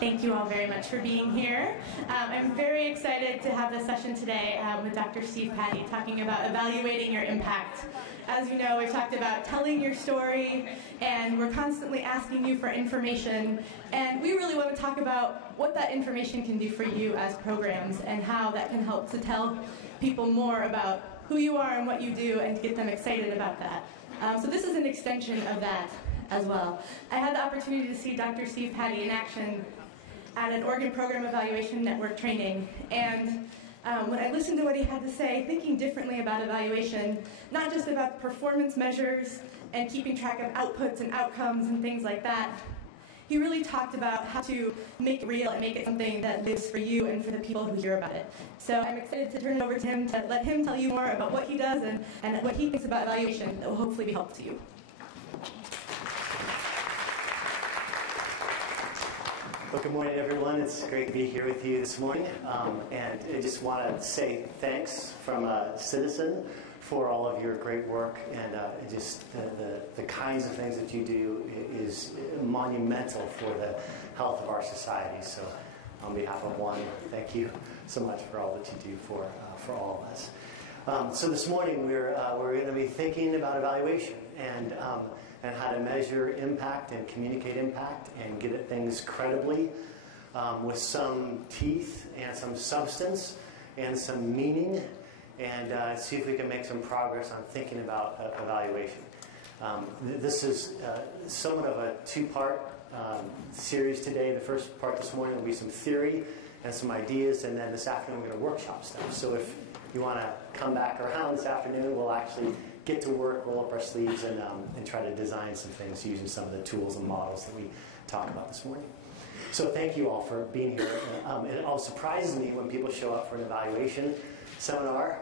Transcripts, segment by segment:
Thank you all very much for being here. I'm very excited to have this session today with Dr. Steve Patty talking about evaluating your impact. As you know, we've talked about telling your story, and we're constantly asking you for information, and we really want to talk about what that information can do for you as programs and how that can help to tell people more about who you are and what you do and to get them excited about that. So this is an extension of that as well. I had the opportunity to see Dr. Steve Patty in action at an Oregon Program Evaluation Network training, and when I listened to what he had to say, thinking differently about evaluation, not just about performance measures and keeping track of outputs and outcomes and things like that, he really talked about how to make it real and make it something that lives for you and for the people who hear about it. So I'm excited to turn it over to him to let him tell you more about what he does and what he thinks about evaluation that will hopefully be helpful to you. Well, good morning, everyone. It's great to be here with you this morning. And I just want to say thanks from a citizen for all of your great work, and just the kinds of things that you do is monumental for the health of our society. So on behalf of one, thank you so much for all that you do for all of us. So this morning we're going to be thinking about evaluation and how to measure impact and communicate impact and get at things credibly with some teeth and some substance and some meaning, and see if we can make some progress on thinking about evaluation. This is somewhat of a two-part series today. The first part this morning will be some theory and some ideas, and then this afternoon we're going to workshop stuff. So if you want to come back around this afternoon, we'll actually get to work, roll up our sleeves, and try to design some things using some of the tools and models that we talked about this morning. So thank you all for being here. It all surprises me when people show up for an evaluation seminar.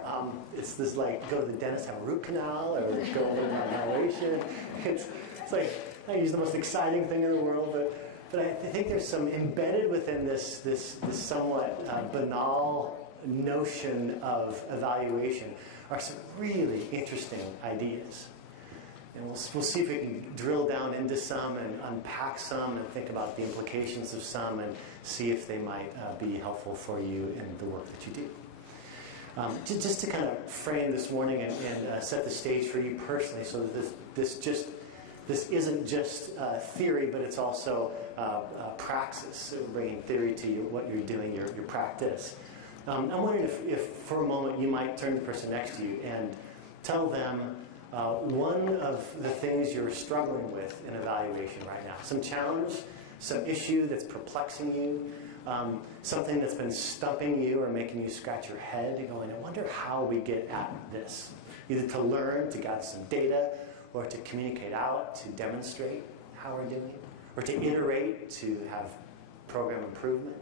It's this like, go to the dentist, have a root canal, or go over an evaluation. It's like, I use the most exciting thing in the world, but I think there's some embedded within this somewhat banal notion of evaluation are some really interesting ideas. And we'll see if we can drill down into some and unpack some and think about the implications of some and see if they might be helpful for you in the work that you do. Just to kind of frame this morning and set the stage for you personally, so that this isn't just theory, but it's also praxis, bringing theory to what you're doing, your practice. I'm wondering if for a moment you might turn to the person next to you and tell them one of the things you're struggling with in evaluation right now. Some challenge, some issue that's perplexing you, something that's been stumping you or making you scratch your head and going, I wonder how we get at this. Either to learn, to gather some data, or to communicate out, to demonstrate how we're doing it, or to iterate, to have program improvement.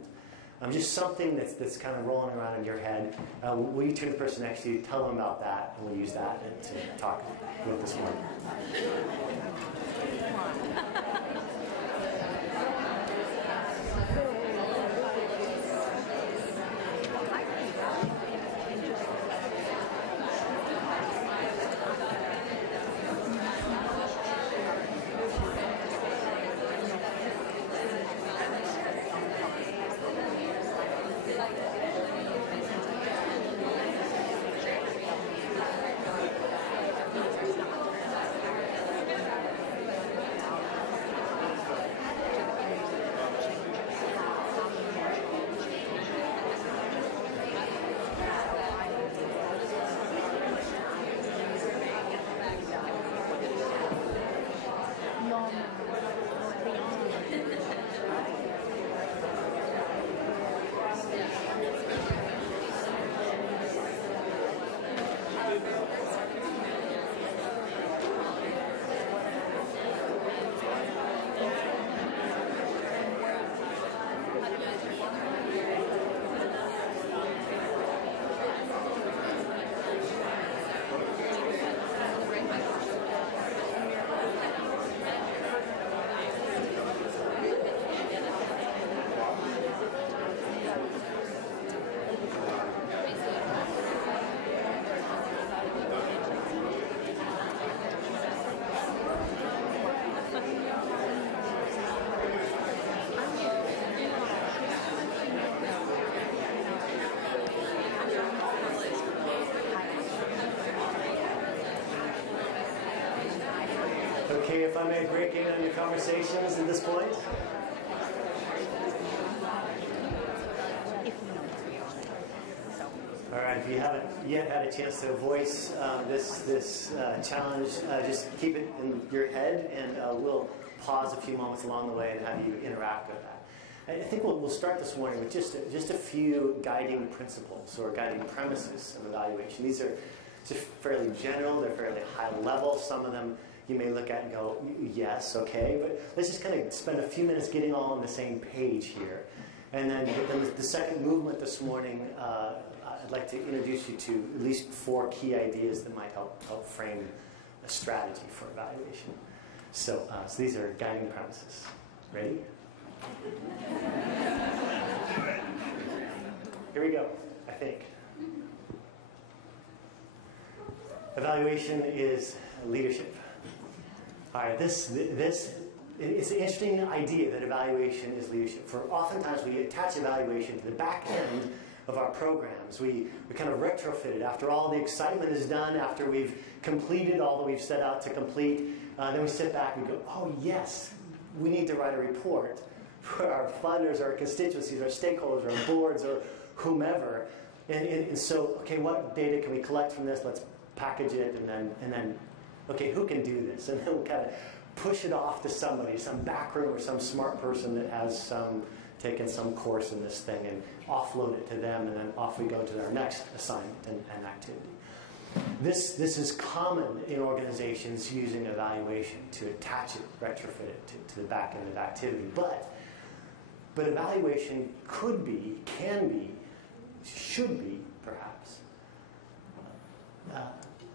Just something that's kind of rolling around in your head. Will you turn to the person next to you, tell them about that, and we'll use that to talk with this morning. Okay, if I may break in on your conversations at this point. All right, if you haven't yet had a chance to voice this challenge, just keep it in your head, and we'll pause a few moments along the way and have you interact with that. I think we'll start this morning with just a few guiding principles or guiding premises of evaluation. These are just fairly general, they're fairly high level. Some of them you may look at and go, yes, okay, but let's just kind of spend a few minutes getting all on the same page here. And then the second movement this morning, I'd like to introduce you to at least 4 key ideas that might help frame a strategy for evaluation. So these are guiding premises. Ready? Here we go, I think. Evaluation is leadership. All right, it's an interesting idea that evaluation is leadership. For oftentimes we attach evaluation to the back end of our programs. We kind of retrofit it. After all the excitement is done, after we've completed all that we've set out to complete, then we sit back and go, oh yes, we need to write a report for our funders, our constituencies, our stakeholders, our boards, or whomever. And so, okay, what data can we collect from this? Let's package it, and then, okay, who can do this? And then we'll kind of push it off to somebody, some back room or some smart person that has taken some course in this thing, and offload it to them, and then off we go to our next assignment and activity. This is common in organizations using evaluation to attach it, retrofit it to the back end of activity. But evaluation could be, can be, should be, perhaps,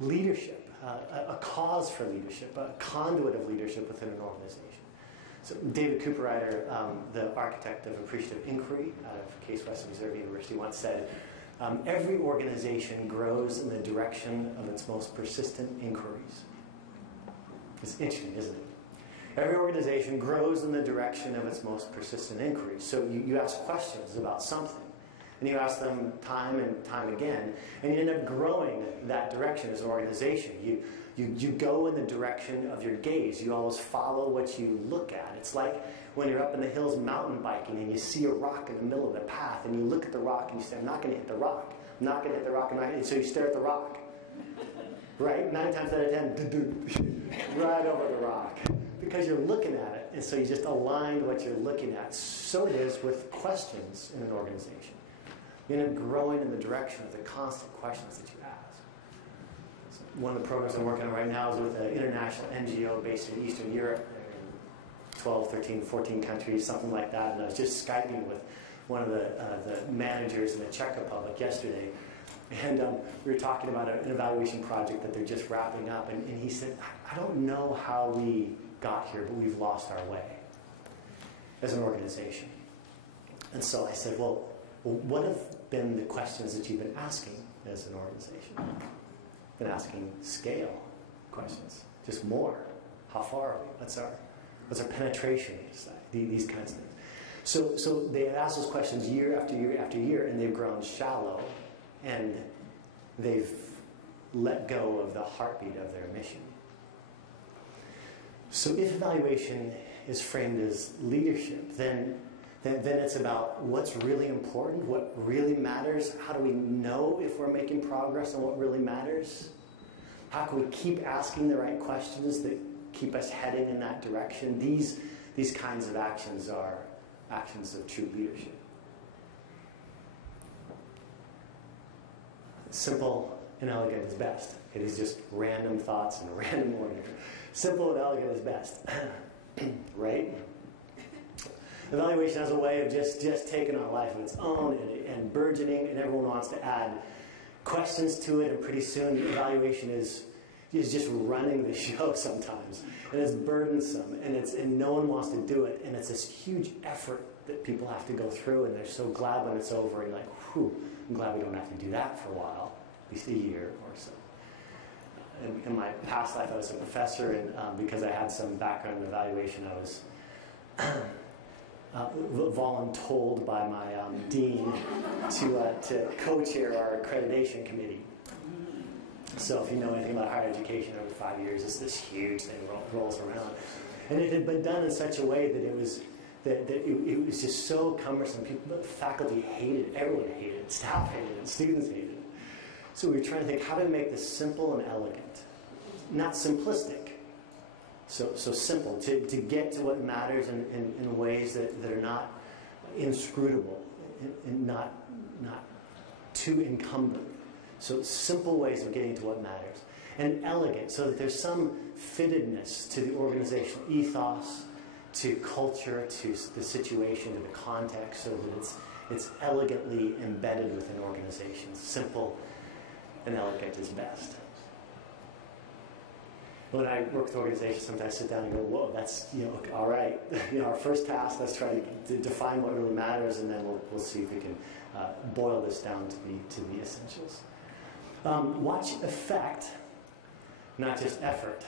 leadership, a cause for leadership, a conduit of leadership within an organization. So David Cooperrider, the architect of appreciative inquiry out of Case Western Reserve University, once said, every organization grows in the direction of its most persistent inquiries. It's interesting, isn't it? Every organization grows in the direction of its most persistent inquiries. So you ask questions about something, and you ask them time and time again, and you end up growing that direction as an organization. You go in the direction of your gaze. You always follow what you look at. It's like when you're up in the hills mountain biking and you see a rock in the middle of the path, and you look at the rock and you say, I'm not going to hit the rock. I'm not going to hit the rock. And so you stare at the rock. Right? 9 times out of 10, right over the rock. Because you're looking at it, and so you just aligned what you're looking at. So it is with questions in an organization. You end up growing in the direction of the constant questions that you ask. So one of the programs I'm working on right now is with an international NGO based in Eastern Europe, in 12, 13, 14 countries, something like that. And I was just Skyping with one of the managers in the Czech Republic yesterday. And we were talking about an evaluation project that they're just wrapping up. And he said, I don't know how we got here, but we've lost our way as an organization. And so I said, well, what have been the questions that you've been asking as an organization? Been asking scale questions, just more. How far are we? What's our penetration? These kinds of things. So they ask those questions year after year after year, and they've grown shallow, and they've let go of the heartbeat of their mission. So if evaluation is framed as leadership, then it's about what's really important, what really matters. How do we know if we're making progress on what really matters? How can we keep asking the right questions that keep us heading in that direction? These kinds of actions are actions of true leadership. Simple and elegant is best. It is just random thoughts in a random order. Simple and elegant is best. Right? Evaluation has a way of just taking on a life of its own and burgeoning, and everyone wants to add questions to it, and pretty soon evaluation is just running the show sometimes. And it's burdensome, and no one wants to do it, and it's this huge effort that people have to go through, and they're so glad when it's over, and you're like, whew, I'm glad we don't have to do that for a while, at least a year or so. In my past life, I was a professor, and because I had some background in evaluation, I was voluntold by my dean to co-chair our accreditation committee. So if you know anything about higher education, over 5 years, it's this huge thing rolls around. And it had been done in such a way that it was just so cumbersome. The faculty hated it, everyone hated it, staff hated it, students hated it. So we were trying to think, how do we make this simple and elegant? Not simplistic. So simple, to get to what matters in ways that are not inscrutable and not too encumbered. So simple ways of getting to what matters. And elegant, so that there's some fittedness to the organizational ethos, to culture, to the situation, to the context, so that it's elegantly embedded within organizations. Simple and elegant is best. When I work with organizations, sometimes I sit down and go, whoa, that's, all right. Our first task, let's try to define what really matters, and then we'll see if we can boil this down to the essentials. Watch effect, not just effort.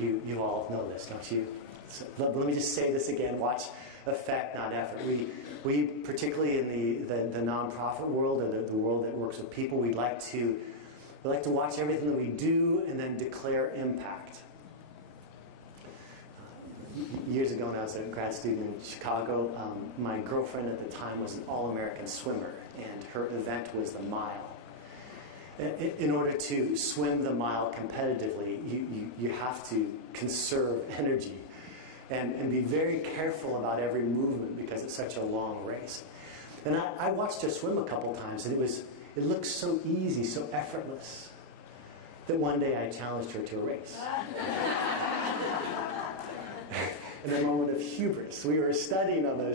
You all know this, don't you? So let me just say this again. Watch effect, not effort. We particularly in the nonprofit world, or the world that works with people, we like to watch everything that we do and then declare impact. Years ago when I was a grad student in Chicago, my girlfriend at the time was an all-American swimmer, and her event was the mile. In order to swim the mile competitively, you have to conserve energy and be very careful about every movement because it's such a long race. And I watched her swim a couple times, and it looked so easy, so effortless, that one day I challenged her to a race. In a moment of hubris, we were studying on the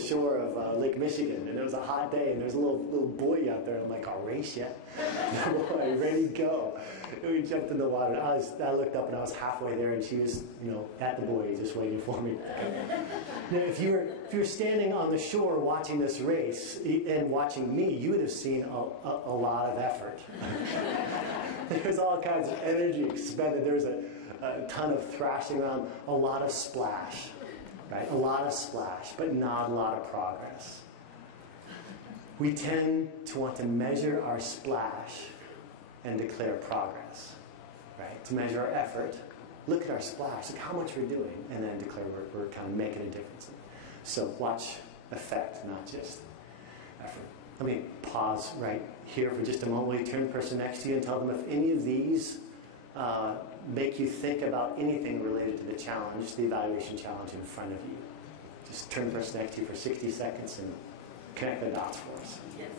shore of Lake Michigan, and it was a hot day, and there was a little buoy out there, and I'm like, I'll race yet. Boy, ready to go. And we jumped in the water, and I looked up, and I was halfway there, and she was, at the buoy, just waiting for me. Now, if you were standing on the shore watching this race, and watching me, you would have seen a lot of effort. There's all kinds of energy expended. There's a ton of thrashing around, a lot of splash, right? A lot of splash, but not a lot of progress. We tend to want to measure our splash and declare progress, right? To measure our effort, look at our splash, look how much we're doing, and then declare we're kind of making a difference. So watch effect, not just effort. Let me pause right here for just a moment. Will you turn to the person next to you and tell them if any of these make you think about anything related to the challenge, the evaluation challenge in front of you. Just turn the person next to you for 60 seconds and connect the dots for us. Yes.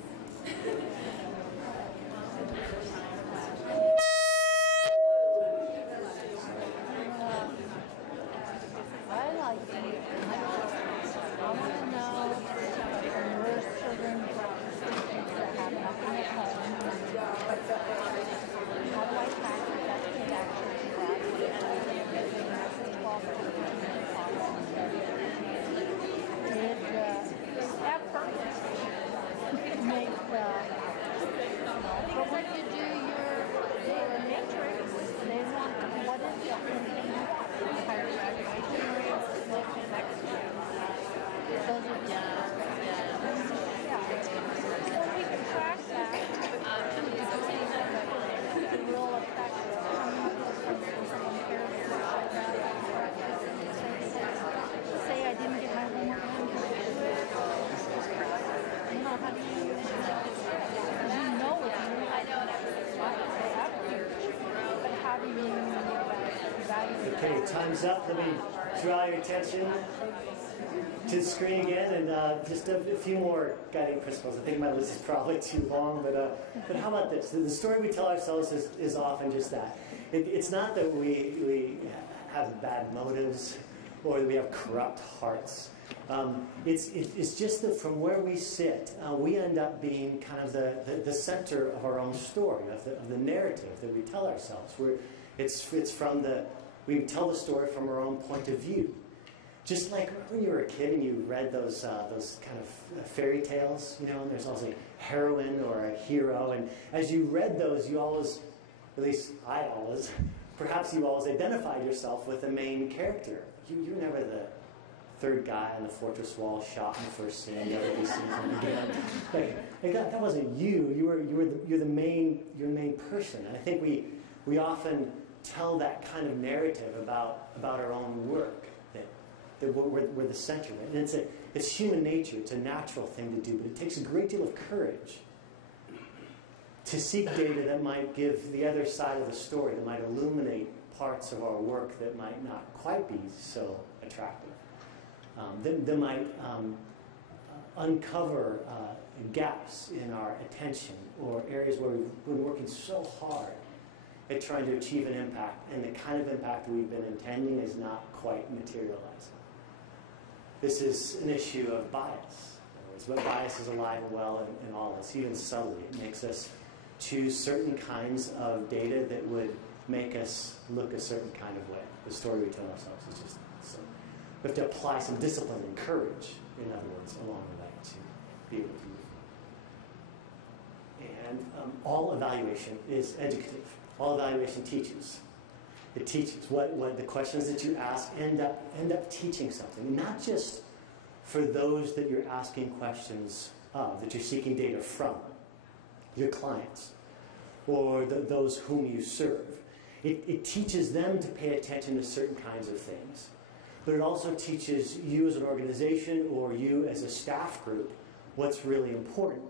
I like it. I want to know where children that have nothing at home. How do I practice that kid actually make but when you do your matrix, they want what is it? Higher graduation rates, what next year? Those are yeah. So we can track that to the degree that the real effect from someone cares about that. Say I didn't get my homework done, can I do it? How do you know it's but how do you evaluate? Okay, time's up. Let me draw your attention to the screen again, and just a few more guiding principles. I think my list is probably too long, but how about this? The story we tell ourselves is often just that. It's not that we have bad motives or that we have corrupt hearts. It's just that from where we sit, we end up being kind of the center of our own story, of the narrative that we tell ourselves. It's from we tell the story from our own point of view. Just like when you were a kid and you read those kind of fairy tales, and there's always a heroine or a hero, and as you read those, you always, at least I always, perhaps you always identified yourself with the main character. You were never the third guy on the fortress wall shot in the first scene, never be seen from again. Like that wasn't you. You're the main person. And I think we often tell that kind of narrative about our own work, that we're the center of it. And it's human nature. It's a natural thing to do, but it takes a great deal of courage to seek data that might give the other side of the story, that might illuminate parts of our work that might not quite be so attractive, that might uncover gaps in our attention or areas where we've been working so hard at trying to achieve an impact, and the kind of impact we've been intending is not quite materializing. This is an issue of bias. In other words, but bias is alive and well in all of us, even subtly. It makes us choose certain kinds of data that would make us look a certain kind of way. The story we tell ourselves is just so. We have to apply some discipline and courage, in other words, along the way to be able to move. And all evaluation is educative. All evaluation teaches. It teaches what the questions that you ask end up teaching something. Not just for those that you're asking questions of, that you're seeking data from, your clients, or those whom you serve. It teaches them to pay attention to certain kinds of things. But it also teaches you as an organization or you as a staff group what's really important.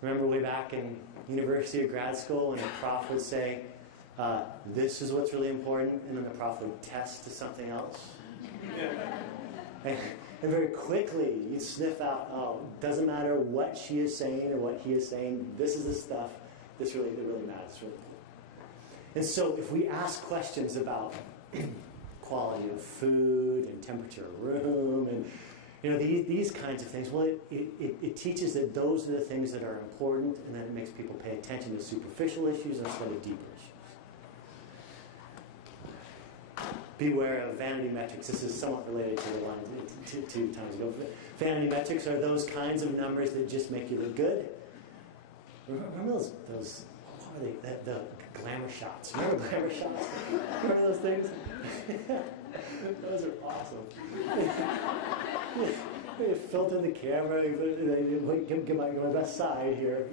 Remember way back in university or grad school when a prof would say, this is what's really important, and then the prof would test to something else? And very quickly you sniff out, oh, doesn't matter what she is saying or what he is saying, this is the stuff that really matters. Really cool. And so if we ask questions about quality of food and temperature of room and these kinds of things, well, it teaches that those are the things that are important, and then it makes people pay attention to superficial issues instead of deeper issues. Beware of vanity metrics. This is somewhat related to the line two times ago. Vanity metrics are those kinds of numbers that just make you look good. Remember those what are they? The glamour shots. Remember glamour shots? Remember those things? Those are awesome. They filter the camera. Get my best side here,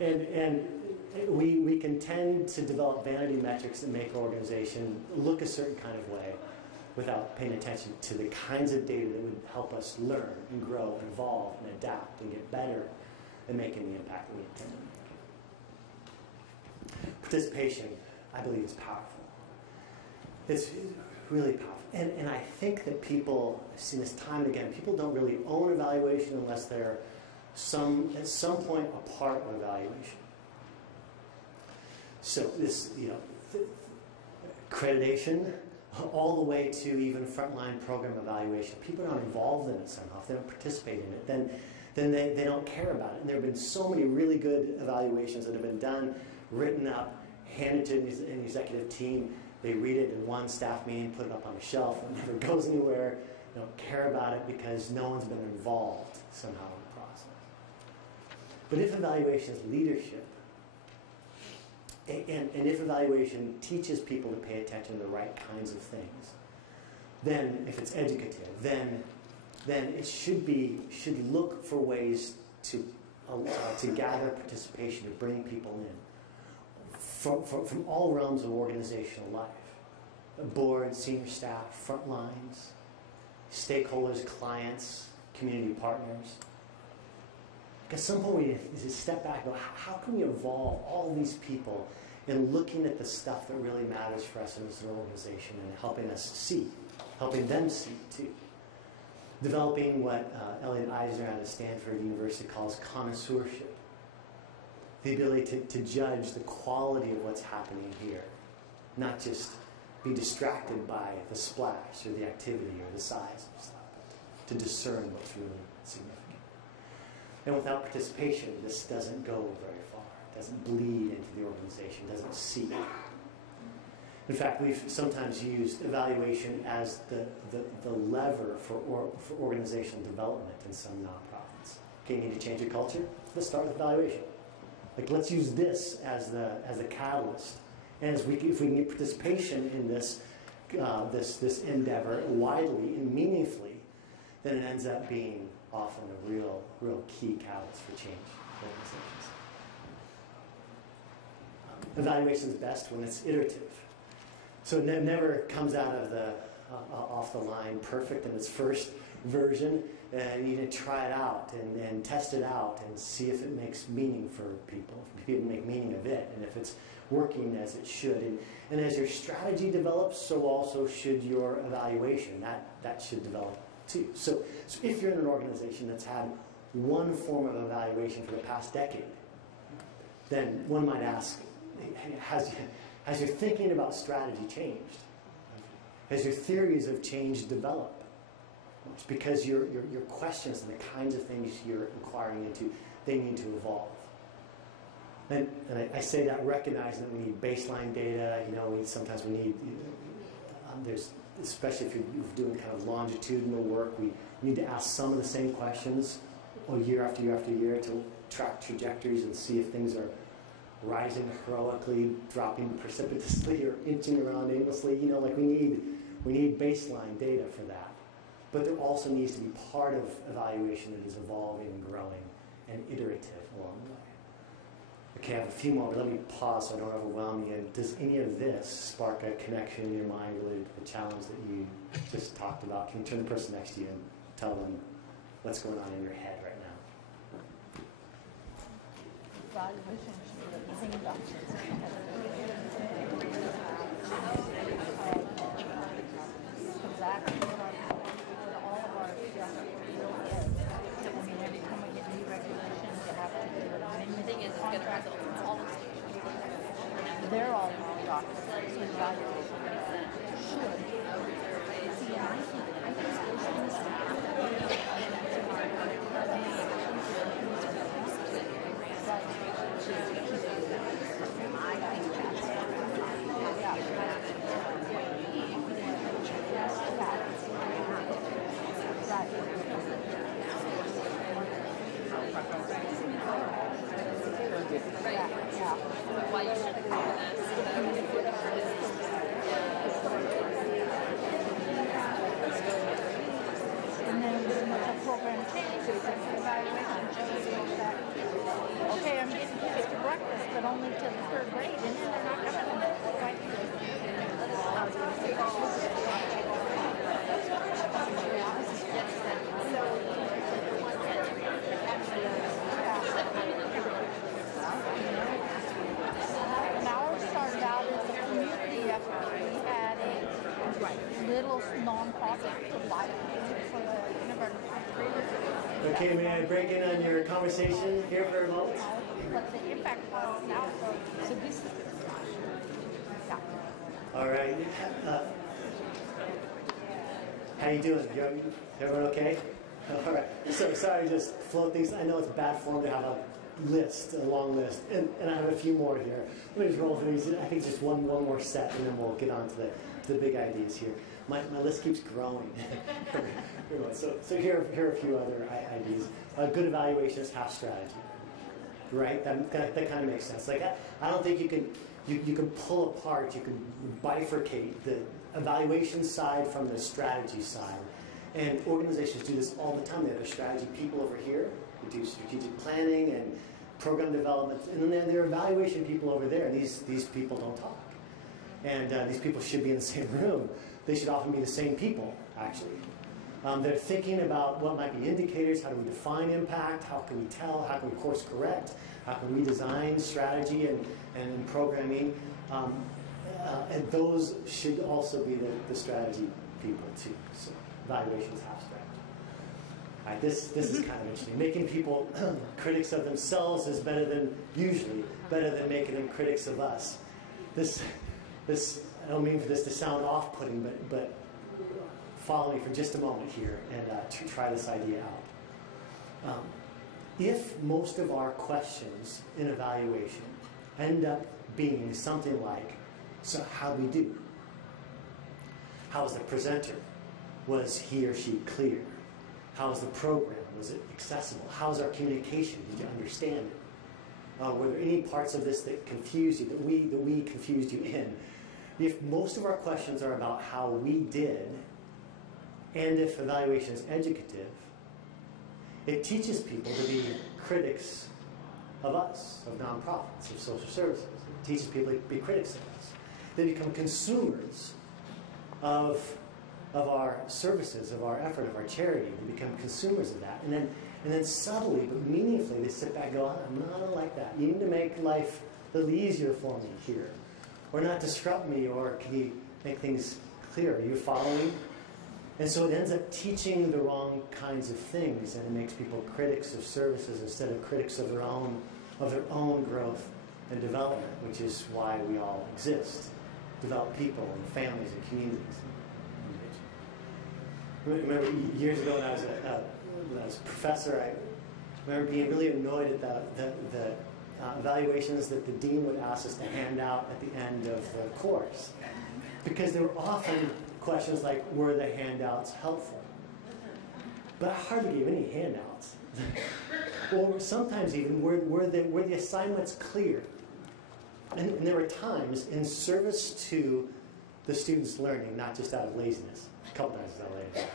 and we can tend to develop vanity metrics that make our organization look a certain kind of way without paying attention to the kinds of data that would help us learn and grow and evolve and adapt and get better at making the impact that we intend to make. Participation, I believe, is powerful. It's really powerful. And I think that people, I've seen this time and again, people don't really own evaluation unless they're at some point a part of evaluation. So this, accreditation, all the way to even frontline program evaluation. People are not involved in it somehow. If they don't participate in it, then they don't care about it. And there have been so many really good evaluations that have been done, written up, handed to an executive team. They read it in one staff meeting, put it up on a shelf, it never goes anywhere. They don't care about it because no one's been involved somehow in the process. But if evaluation is leadership, and if evaluation teaches people to pay attention to the right kinds of things, then if it's educative, then it should look for ways to gather participation, to bring people in from all realms of organizational life. Board, senior staff, front lines, stakeholders, clients, community partners. At some point we need to step back and go, how can we involve all these people in looking at the stuff that really matters for us as an organization and helping us see, helping them see too. Developing what Elliot Eisner out of Stanford University calls connoisseurship. The ability to judge the quality of what's happening here, not just be distracted by the splash or the activity or the size of stuff, but to discern what's really significant. And without participation, this doesn't go very far. It doesn't bleed into the organization, doesn't seep. In fact, we've sometimes used evaluation as the lever for organizational development in some nonprofits. Okay, you need to change your culture? Let's start with evaluation. Like, let's use this as the catalyst. And if we can get participation in this, this endeavor widely and meaningfully, then it ends up being often a real key catalyst for change in organizations. Evaluation is best when it's iterative. So it never comes out of off the line perfect in its first version. And you need to try it out and test it out and see if it makes meaning for people, if people make meaning of it, and if it's working as it should. And as your strategy develops, so also should your evaluation. That should develop too. So if you're in an organization that's had one form of evaluation for the past decade, then one might ask, has your thinking about strategy changed? Has your theories of change developed? It's because your questions and the kinds of things you're inquiring into, they need to evolve. And I say that recognizing that we need baseline data. Sometimes we need, especially if you're doing kind of longitudinal work, we need to ask some of the same questions year after year after year to track trajectories and see if things are rising heroically, dropping precipitously, or inching around aimlessly. We need baseline data for that. But there also needs to be part of evaluation that is evolving and growing and iterative along the way. Okay, I have a few more, but let me pause so I don't overwhelm you. And does any of this spark a connection in your mind related to the challenge that you just talked about? Can you turn the person next to you and tell them what's going on in your head right now? Evaluation should be the same doctrines. Exactly what all of our stuff really is. Every time we get new regulations, you have to do it. The thing is, it's going to result in all of these. They're all wrong doctrines. So evaluation should. See, I think those things okay, I'm getting kids to breakfast, but only till the third grade, and then they're not coming quite And ours started out as a community effort. We had a little non-profit provider for the kindergarten graders. Okay, may I break in on your conversation here for a moment? But the impact was now, so this is all right. How you doing? Everyone okay? All right. So sorry to just float things. I know it's bad form to have a long list, and I have a few more here. Let me just roll through these. I think just one more set, and then we'll get on to the big ideas here. My list keeps growing. So here are a few other ideas. Good evaluation is half strategy, right? That kind of makes sense. Like I don't think you can pull apart, you can bifurcate the evaluation side from the strategy side. And organizations do this all the time. They have their strategy people over here who do strategic planning and program development, and then there are evaluation people over there. And these people don't talk, and these people should be in the same room. They should often be the same people, actually. They're thinking about what might be indicators, how do we define impact, how can we tell, how can we course correct, how can we design strategy and programming. And those should also be the strategy people too. So evaluation is half strategy. All right, this is kind of interesting. Making people critics of themselves is usually better than making them critics of us. This I don't mean for this to sound off-putting, but follow me for just a moment here and to try this idea out. If most of our questions in evaluation end up being something like, so how do we do? How was the presenter? Was he or she clear? How was the program? Was it accessible? How was our communication? Did you understand it? Were there any parts of this that confused you, that we confused you in? if most of our questions are about how we did, and if evaluation is educative, it teaches people to be critics of us, of nonprofits, of social services. It teaches people to be critics of us. They become consumers of our services, of our effort, of our charity. They become consumers of that. And then subtly but meaningfully, they sit back and go, I'm not like that. You need to make life a little easier for me here. Or not disrupt me, or can you make things clear? Are you following? And so it ends up teaching the wrong kinds of things, and it makes people critics of services instead of critics of their own growth and development, which is why we all exist. Develop people and families and communities. I remember years ago when I was a professor, I remember being really annoyed at the evaluations that the dean would ask us to hand out at the end of the course. Because there were often questions like, were the handouts helpful? But I hardly gave any handouts. Or sometimes even, were the assignments clear? And there were times in service to the students' learning, not just out of laziness. A couple times out of laziness.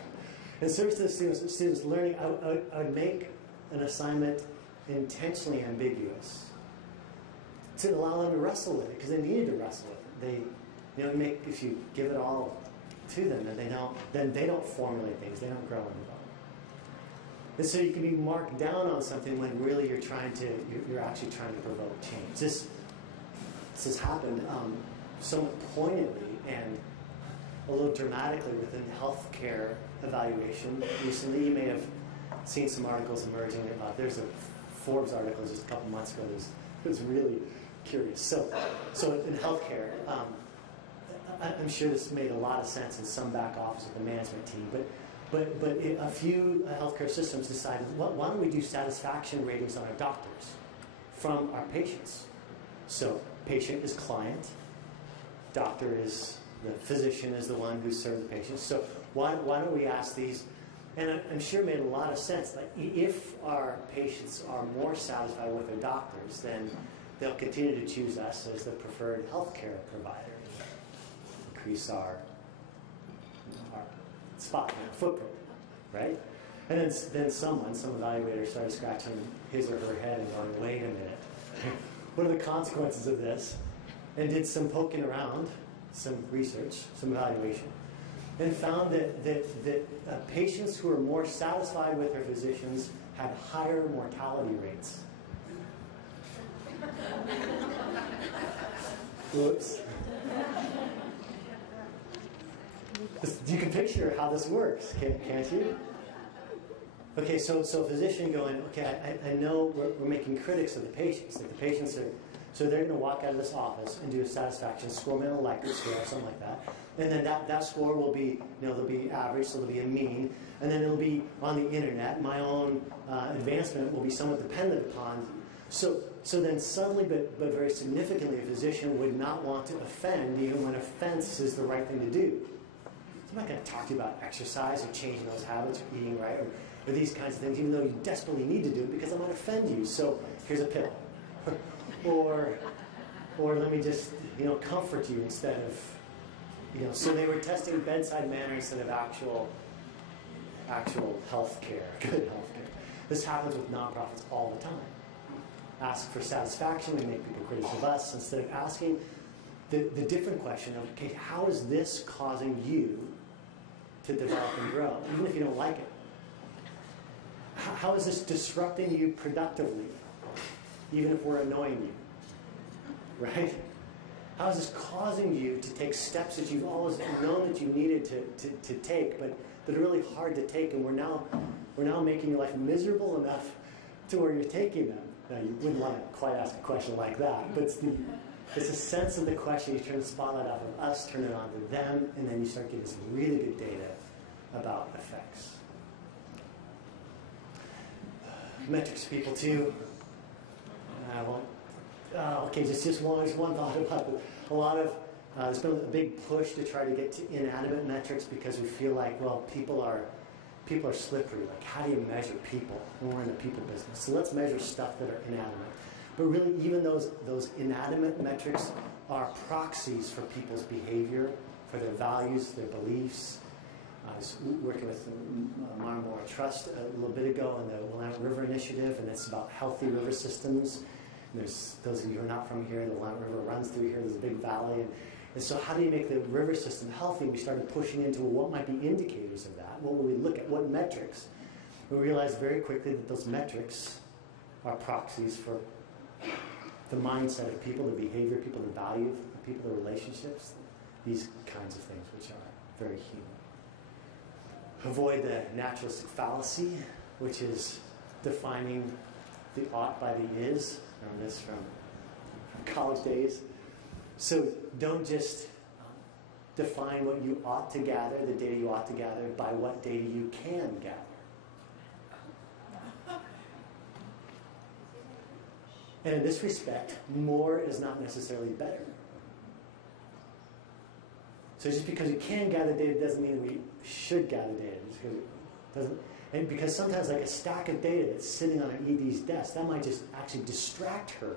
In service to the students' learning, I would make an assignment intentionally ambiguous to allow them to wrestle with it, because they needed to wrestle with it. If you give it all to them, then they don't formulate things, they don't grow and develop. And so you can be marked down on something when really you're actually trying to provoke change. This has happened somewhat poignantly and a little dramatically within healthcare evaluation. Recently, you may have seen some articles emerging about. There's a Forbes article just a couple months ago. It was really curious. So in healthcare, I'm sure this made a lot of sense in some back office of the management team, but a few healthcare systems decided, why don't we do satisfaction ratings on our doctors from our patients? So patient is client, doctor is the physician is the one who served the patient. So why don't we ask these? And I'm sure it made a lot of sense. Like, if our patients are more satisfied with their doctors, then they'll continue to choose us as the preferred healthcare provider. Increase our spot, footprint, right? And then some evaluator started scratching his or her head and going, wait a minute. What are the consequences of this? And did some poking around, some research, some evaluation, and found that patients who are more satisfied with their physicians had higher mortality rates. Whoops. You can picture how this works, can't you? Okay, so a physician going, okay, I know we're making critics of the patients. Like the patients are, so they're going to walk out of this office and do a satisfaction score, maybe a Likert scale or something like that. And then that score will be, they'll be average, so there'll be a mean. And then it'll be on the internet. My own advancement will be somewhat dependent upon. So then suddenly, but very significantly, a physician would not want to offend even when offense is the right thing to do. So I'm not going to talk to you about exercise or changing those habits or eating right or these kinds of things, even though you desperately need to do it because I might offend you. So here's a pill. or let me just, comfort you instead of, so they were testing bedside manner instead of actual health care, good health care. This happens with nonprofits all the time. Ask for satisfaction, we make people critics of us, instead of asking the different question of, okay, how is this causing you to develop and grow, even if you don't like it? How is this disrupting you productively, even if we're annoying you, right? How is this causing you to take steps that you've always known that you needed to take, but that are really hard to take, and we're now making your life miserable enough to where you're taking them? Now, you wouldn't want to quite ask a question like that, but it's a sense of the question. You turn the spotlight off of us, turn it on to them, and then you start getting some really good data about effects. Metrics people too. I won't. Okay, just one thought about it. A lot of there's been a big push to try to get to inanimate metrics because we feel like, well, people are slippery. Like, how do you measure people when we're in the people business? So let's measure stuff that are inanimate. But really, even those inanimate metrics are proxies for people's behavior, for their values, their beliefs. I was working with Marmora Trust a little bit ago in the Willamette River Initiative, and it's about healthy river systems. And there's those of you who are not from here, the Willamette River runs through here, there's a big valley. And so how do you make the river system healthy? We started pushing into what might be indicators of that. What will we look at? What metrics? We realized very quickly that those metrics are proxies for the mindset of people, the behavior of people, the value of people, the relationships, these kinds of things which are very human. Avoid the naturalistic fallacy, which is defining the ought by the is. Learned this from college days. So don't just define what you ought to gather, the data you ought to gather, by what data you can gather. And in this respect, more is not necessarily better. So just because you can gather data doesn't mean we should gather data. Just because it doesn't, and because sometimes like a stack of data that's sitting on an ED's desk, that might just actually distract her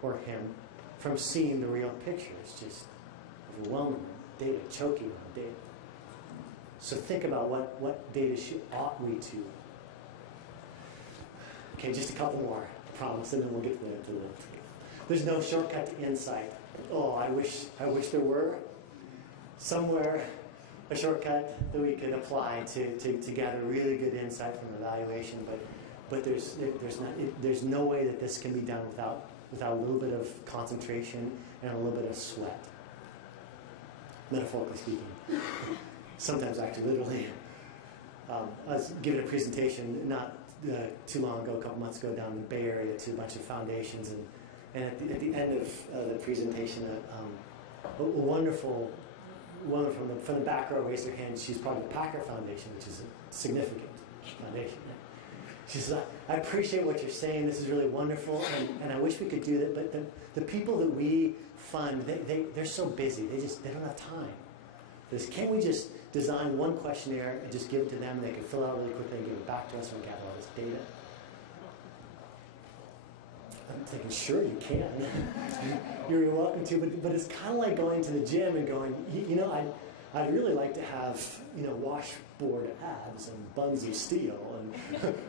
or him from seeing the real picture. It's just overwhelming data, choking on data. So think about what data ought we to. Okay, just a couple more, I promise, and then we'll get to the there's no shortcut to insight. Oh, I wish there were. Somewhere a shortcut that we could apply to gather really good insight from evaluation, but there's no way that this can be done without a little bit of concentration and a little bit of sweat. Metaphorically speaking. Sometimes actually literally. I was giving a presentation not too long ago, a couple months ago, down in the Bay Area to a bunch of foundations, and at the end of the presentation, a wonderful woman from the back row raised her hand. She's part of the Packer Foundation, which is a significant foundation. She says, I appreciate what you're saying. This is really wonderful, and I wish we could do that. But the people that we fund, they're so busy. They don't have time. Can't we just design one questionnaire and just give it to them? They can fill it out really quickly and give it back to us, and we gather all this data. I'm thinking, sure, you can. You're welcome to, but it's kind of like going to the gym and going, I'd really like to have, washboard abs and buns of steel and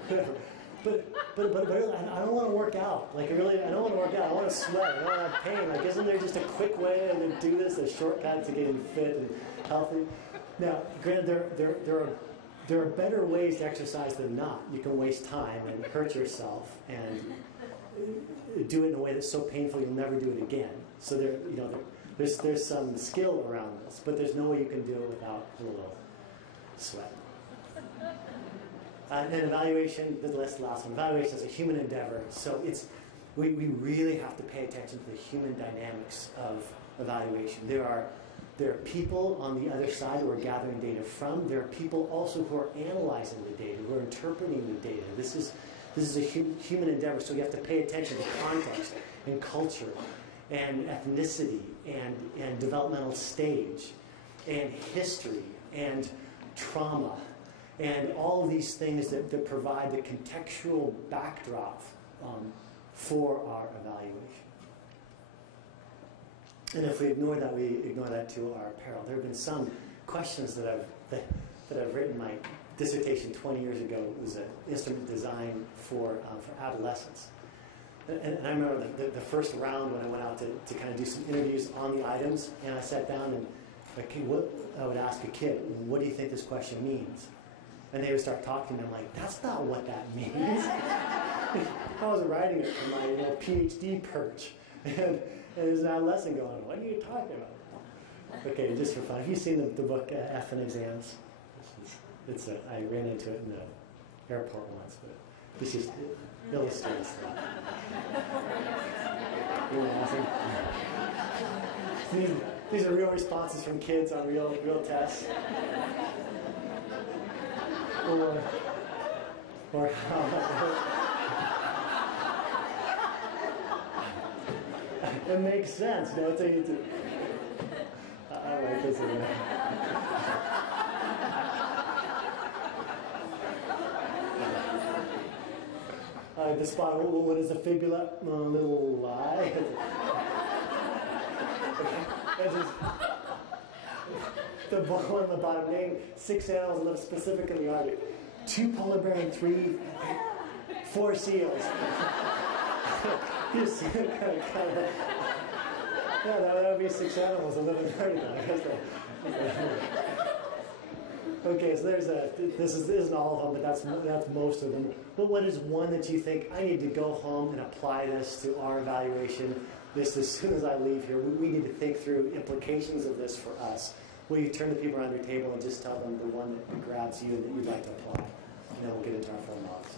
whatever. But I don't want to work out. I don't want to work out. I want to sweat. I don't want to have pain. Isn't there just a quick way to do this, a shortcut to getting fit and healthy? Now, granted, there are better ways to exercise than not. You can waste time and hurt yourself and do it in a way that's so painful you'll never do it again. So there's some skill around this, but there's no way you can do it without a little sweat. And evaluation, the last one. Evaluation is a human endeavor, so we really have to pay attention to the human dynamics of evaluation. There are people on the other side who are gathering data from. There are people also who are analyzing the data, who are interpreting the data. This is a human endeavor, so you have to pay attention to context and culture and ethnicity and developmental stage and history and trauma and all of these things that provide the contextual backdrop for our evaluation. And if we ignore that, we ignore that to our peril. There have been some questions that I've written. My dissertation 20 years ago was an instrument design for adolescents. And I remember the first round when I went out to kind of do some interviews on the items, and I sat down and I would ask a kid, what do you think this question means? And they would start talking to me. I'm like, that's not what that means. I was writing it for my PhD perch. And there's an adolescent going, what are you talking about? Okay, just for fun. Have you seen the book F and Exams? I ran into it in the airport once, but this just illustrates that. You know, these are real responses from kids on real tests. Or it makes sense. No, I like this one. The spot. What is a fibula? A little lie. That's just, the one on the bottom, name 6 animals that live specific in the Arctic. 2 polar bears and 4 seals. Just kind of, yeah, that would be 6 animals that live in Antarctica. Okay, so there's this isn't all of them, but that's most of them. But what is one that you think, I need to go home and apply this to our evaluation? This, as soon as I leave here, we need to think through implications of this for us. Will you turn to people around your table and just tell them the one that grabs you and that you'd like to apply? And then we'll get into our phone logs.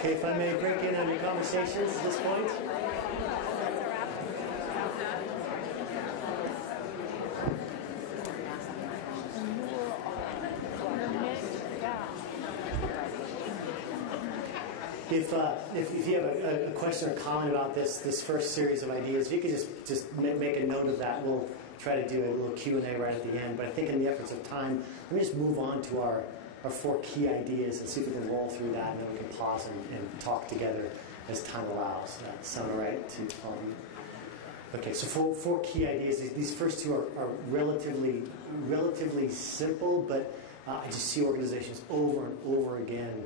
Okay, if I may break in on your conversations at this point. If you have a question or comment about this first series of ideas, if you could just make a note of that, we'll try to do a little Q&A right at the end. But I think in the efforts of time, let me just move on to our 4 key ideas and see if we can roll through that, and then we can pause and talk together as time allows. Does that sound all right to all of you? Okay, so 4 key ideas. These first 2 are relatively simple, but I just see organizations over and over again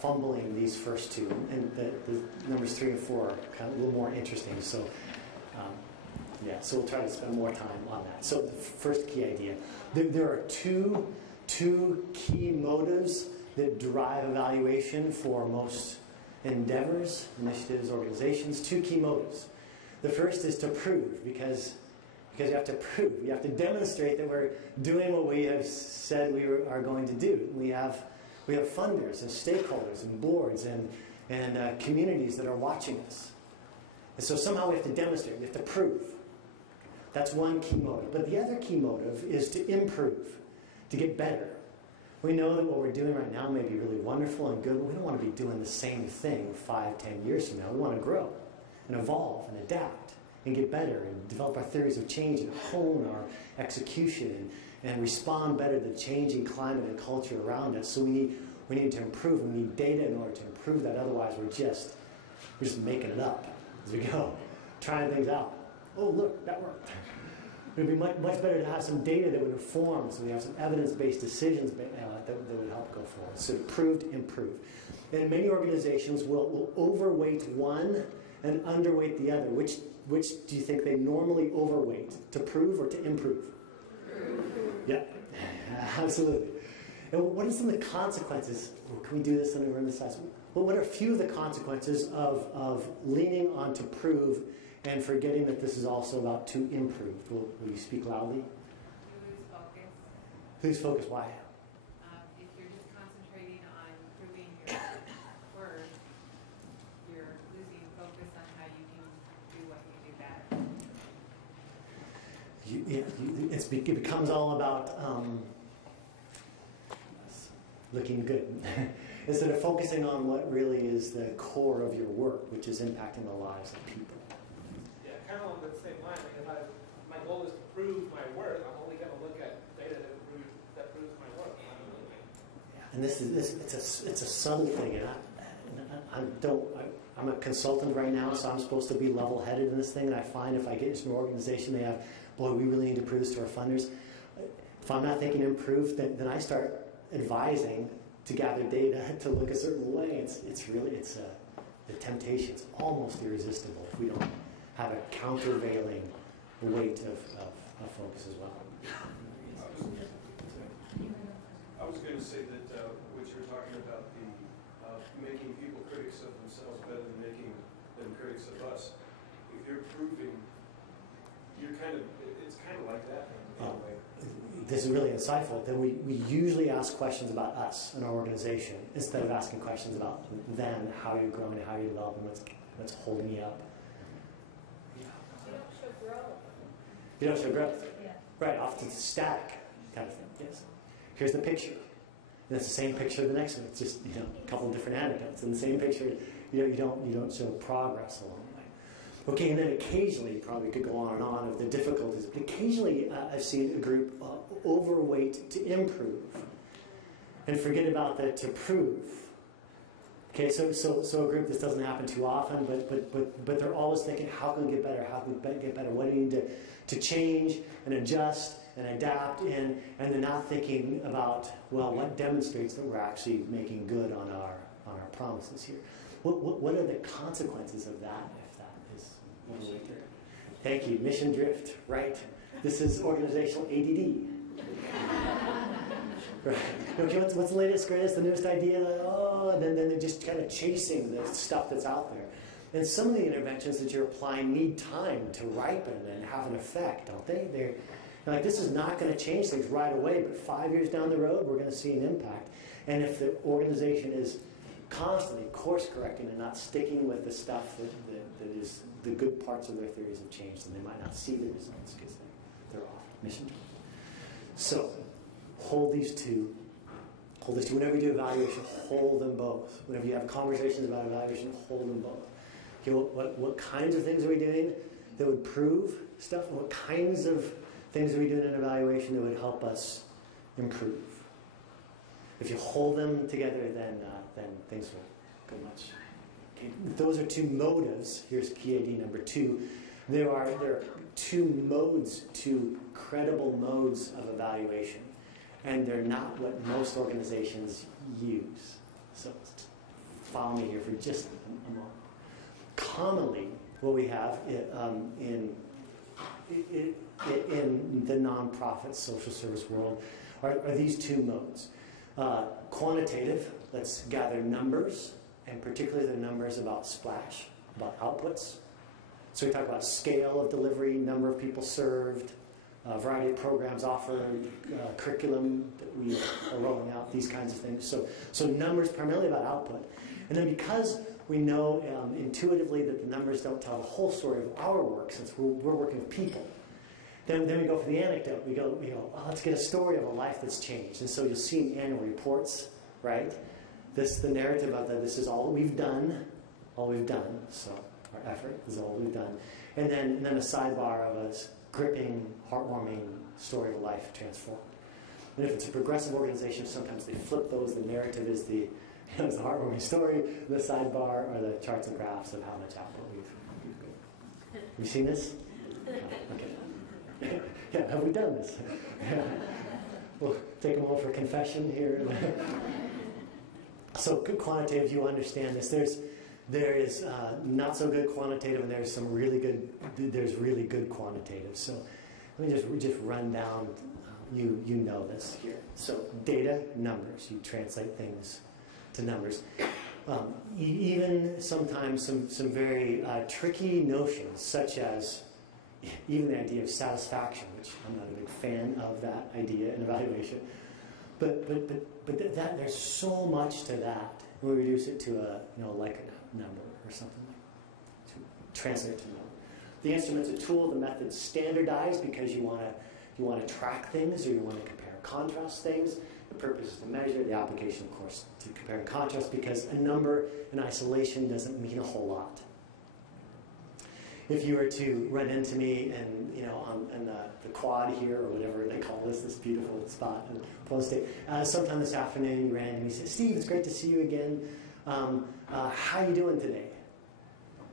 fumbling these first 2, and the numbers 3 and 4 are kind of a little more interesting. So, so we'll try to spend more time on that. So the first key idea: there are two key motives that drive evaluation for most endeavors, initiatives, organizations. 2 key motives. The first is to prove, because you have to prove. You have to demonstrate that we're doing what we have said we are going to do. We have funders and stakeholders and boards and communities that are watching us. And so somehow we have to demonstrate. We have to prove. That's one key motive. But the other key motive is to improve, to get better. We know that what we're doing right now may be really wonderful and good, but we don't want to be doing the same thing 5, 10 years from now. We want to grow and evolve and adapt and get better and develop our theories of change and hone our execution and respond better to the changing climate and culture around us. So we need to improve. We need data in order to improve that. Otherwise, we're just making it up as we go, trying things out. Oh, look, that worked. It would be much better to have some data that would inform, so we have some evidence-based decisions that would help go forward. So prove to improve. And many organizations will overweight one and underweight the other. Which do you think they normally overweight? To prove or to improve? Yeah, absolutely. And what are some of the consequences? Can we do this on the room size? Well, what are a few of the consequences of leaning on to prove and forgetting that this is also about to improve? Will you speak loudly? You lose focus. Lose focus, why? If you're just concentrating on proving your word, it becomes all about looking good instead of focusing on what really is the core of your work, which is impacting the lives of people. Yeah, kind of along the same line. Like if my goal is to prove my work, I'm only going to look at data that proves my work. And it's a subtle thing, and I'm a consultant right now, so I'm supposed to be level-headed in this thing. And I find if I get into an organization, they have, boy, we really need to prove this to our funders. If I'm not thinking improve, then I start advising to gather data to look a certain way. The temptation's almost irresistible if we don't have a countervailing weight of focus as well. I was going to say that what you're talking about, the making people critics of themselves better than making them critics of us. If you're proving, it's kind of like that in a way. This is really insightful. Then we usually ask questions about us and our organization instead of asking questions about them, how you're growing, how you're developing, what's holding you up. You don't show growth. You don't show growth. Yeah. Right, often it's static kind of thing. Yes. Here's the picture. And it's the same picture the next one. It's just a couple of different anecdotes. In the same picture, you don't show progress along the way. Okay, and then occasionally, you probably could go on and on of the difficulties, but occasionally I've seen a group overweight to improve and forget about the to prove. Okay, so a group, this doesn't happen too often, but they're always thinking, how can we get better? How can we get better? What do we need to change and adjust and adapt in? And they're not thinking about, well, what demonstrates that we're actually making good on our promises here? What are the consequences of that if that is overweight there? Thank you. Mission drift, right? This is organizational ADD. Right. Okay, what's the latest, greatest, the newest idea? And then they're just kind of chasing the stuff that's out there. And some of the interventions that you're applying need time to ripen and have an effect, don't they? They're like, this is not going to change things right away, but 5 years down the road, we're going to see an impact. And if the organization is constantly course-correcting and not sticking with the stuff that is the good parts of their theories of change, then they might not see the results because they're off mission. So, hold these two. Whenever you do evaluation, hold them both. Whenever you have conversations about evaluation, hold them both. Okay, what kinds of things are we doing that would prove stuff? And what kinds of things are we doing in evaluation that would help us improve? If you hold them together, then things will go much. Okay, those are two motives. Here's key ID number 2. There are two credible modes of evaluation. And they're not what most organizations use. So follow me here for just a moment. Commonly, what we have in the nonprofit social service world are these two modes. Quantitative, let's gather numbers, and particularly the numbers about splash, about outputs. So we talk about scale of delivery, number of people served, a variety of programs offered, curriculum that we are rolling out, these kinds of things. So numbers primarily about output. And then because we know intuitively that the numbers don't tell the whole story of our work, since we're working with people, then we go for the anecdote. We go, oh, let's get a story of a life that's changed. And so you'll see in annual reports, right? The narrative of this is all we've done, so our effort is all we've done. And then a sidebar of a gripping, heartwarming story of a life transformed. And if it's a progressive organization, sometimes they flip those. The narrative is the heartwarming story. The sidebar are the charts and graphs of how much output we've got. Have you seen this? Okay. Yeah, have we done this? We'll take a moment for confession here. So good quantitative, you understand this. There is not so good quantitative, and there's really good quantitative. So let me just run down. You know this here. So data, numbers. You translate things to numbers. Even sometimes some very tricky notions, such as even the idea of satisfaction, which I'm not a big fan of that idea in evaluation. But there's so much to that. We reduce it to a like a number or something like to translate it to a number. The instrument's a tool. The method's standardized because you want you want to track things or you want to compare and contrast things. The purpose is to measure, the application, of course, to compare and contrast, because a number in isolation doesn't mean a whole lot. If you were to run into me and on the quad here or whatever they call this beautiful spot in Portland State, sometime this afternoon you ran into me and said, "Steve, it's great to see you again. How you doing today?"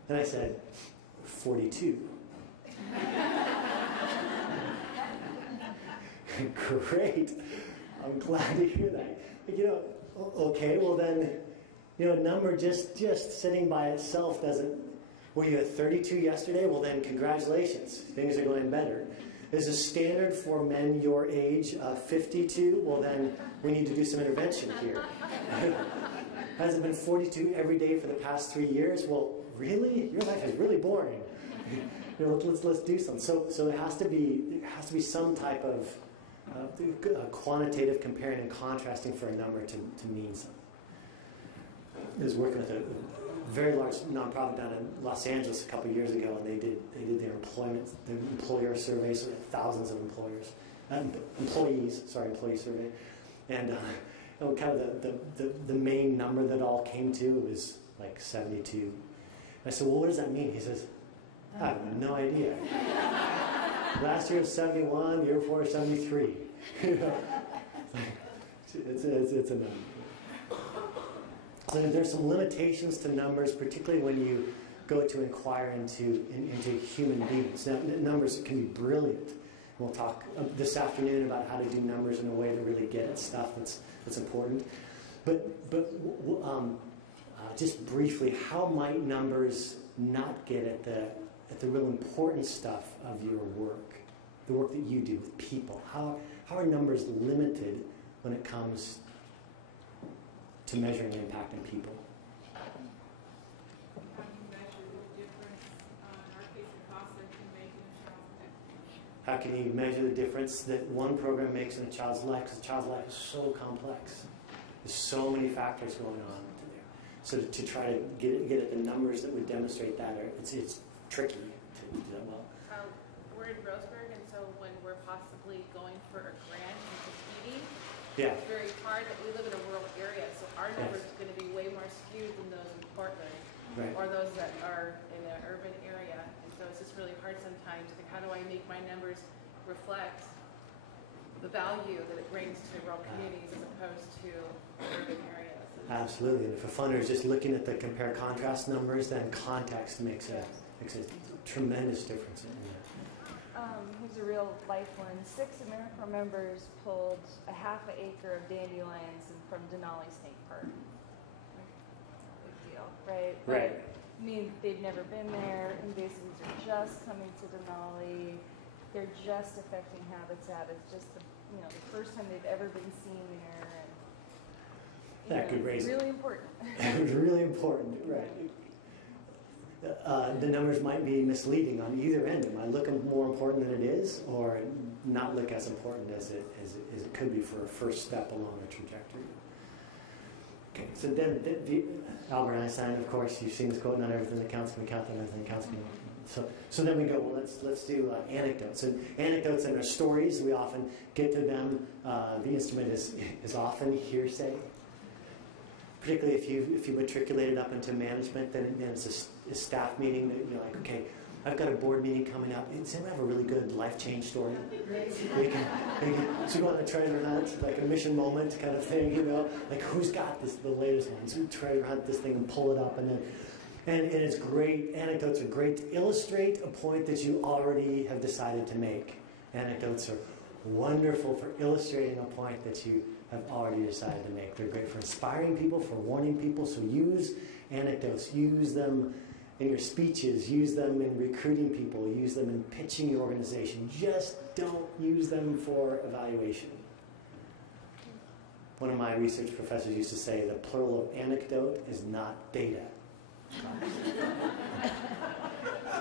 And I said, 42. Great. I'm glad to hear that. Okay, well then, a number just sitting by itself doesn't. Were you at 32 yesterday? Well then, congratulations. Things are going better. Is the standard for men your age 52? Well then, we need to do some intervention here. Has it been 42 every day for the past 3 years? Well, really? Your life is really boring. Let's do something. So there has to be some type of quantitative comparing and contrasting for a number to mean something. I was working with a very large nonprofit down in Los Angeles a couple of years ago, and they did their employer survey, so thousands of employee survey, and kind of the main number that all came to was like 72. And I said, "Well, what does that mean?" He says, "I have no idea. Last year was 71, the year before was 73. It's a number. So there's some limitations to numbers, particularly when you go to inquire into human beings. Now, numbers can be brilliant. We'll talk this afternoon about how to do numbers in a way to really get at stuff that's important. But just briefly, how might numbers not get at the real important stuff of your work, the work that you do with people? How are numbers limited when it comes to measuring impact in people? How can you measure the difference that one program makes in a child's life? Because a child's life is so complex. There's so many factors going on into there. So to try to get at the numbers that would demonstrate that, it's tricky to do that well. We're in Roseburg, and so when we're possibly going for a grant in Tuskegee, yeah, it's very hard. But we live in a rural area, so our numbers are going to be way more skewed than those in Portland, right, or those that are in an urban area. And so it's just really hard sometimes. Like, how do I make my numbers reflect the value that it brings to rural communities as opposed to urban areas? Absolutely. And if a funder is just looking at the compare-contrast numbers, then context makes a tremendous difference in that. Here's a real life one. 6 AmeriCorps members pulled a half an acre of dandelions from Denali State Park. Big deal, right? Right. I mean, they've never been there. Invasives are just coming to Denali. They're just affecting habitat. It's just the first time they've ever been seen there. And, that could raise really important. It was really important, right? The numbers might be misleading on either end. It might look more important than it is, or not look as important as it could be for a first step along a trajectory. Okay, so then Albert Einstein, of course, you've seen this quote: "Not everything that counts can be counted, everything that counts can be." So then we go, well, let's do anecdotes. And anecdotes and our stories, we often get to them. The instrument is often hearsay. Particularly if you matriculated up into management, then it's a staff meeting that you're like, okay, I've got a board meeting coming up. Does anyone have a really good life change story? So go on a treasure hunt, like a mission moment kind of thing, like who's got the latest one? So treasure hunt this thing and pull it up, and it's great. Anecdotes are great to illustrate a point that you already have decided to make. Anecdotes are wonderful for illustrating a point that you have already decided to make. They're great for inspiring people, for warning people. So use anecdotes. Use them in your speeches. Use them in recruiting people. Use them in pitching your organization. Just don't use them for evaluation. One of my research professors used to say the plural of anecdote is not data.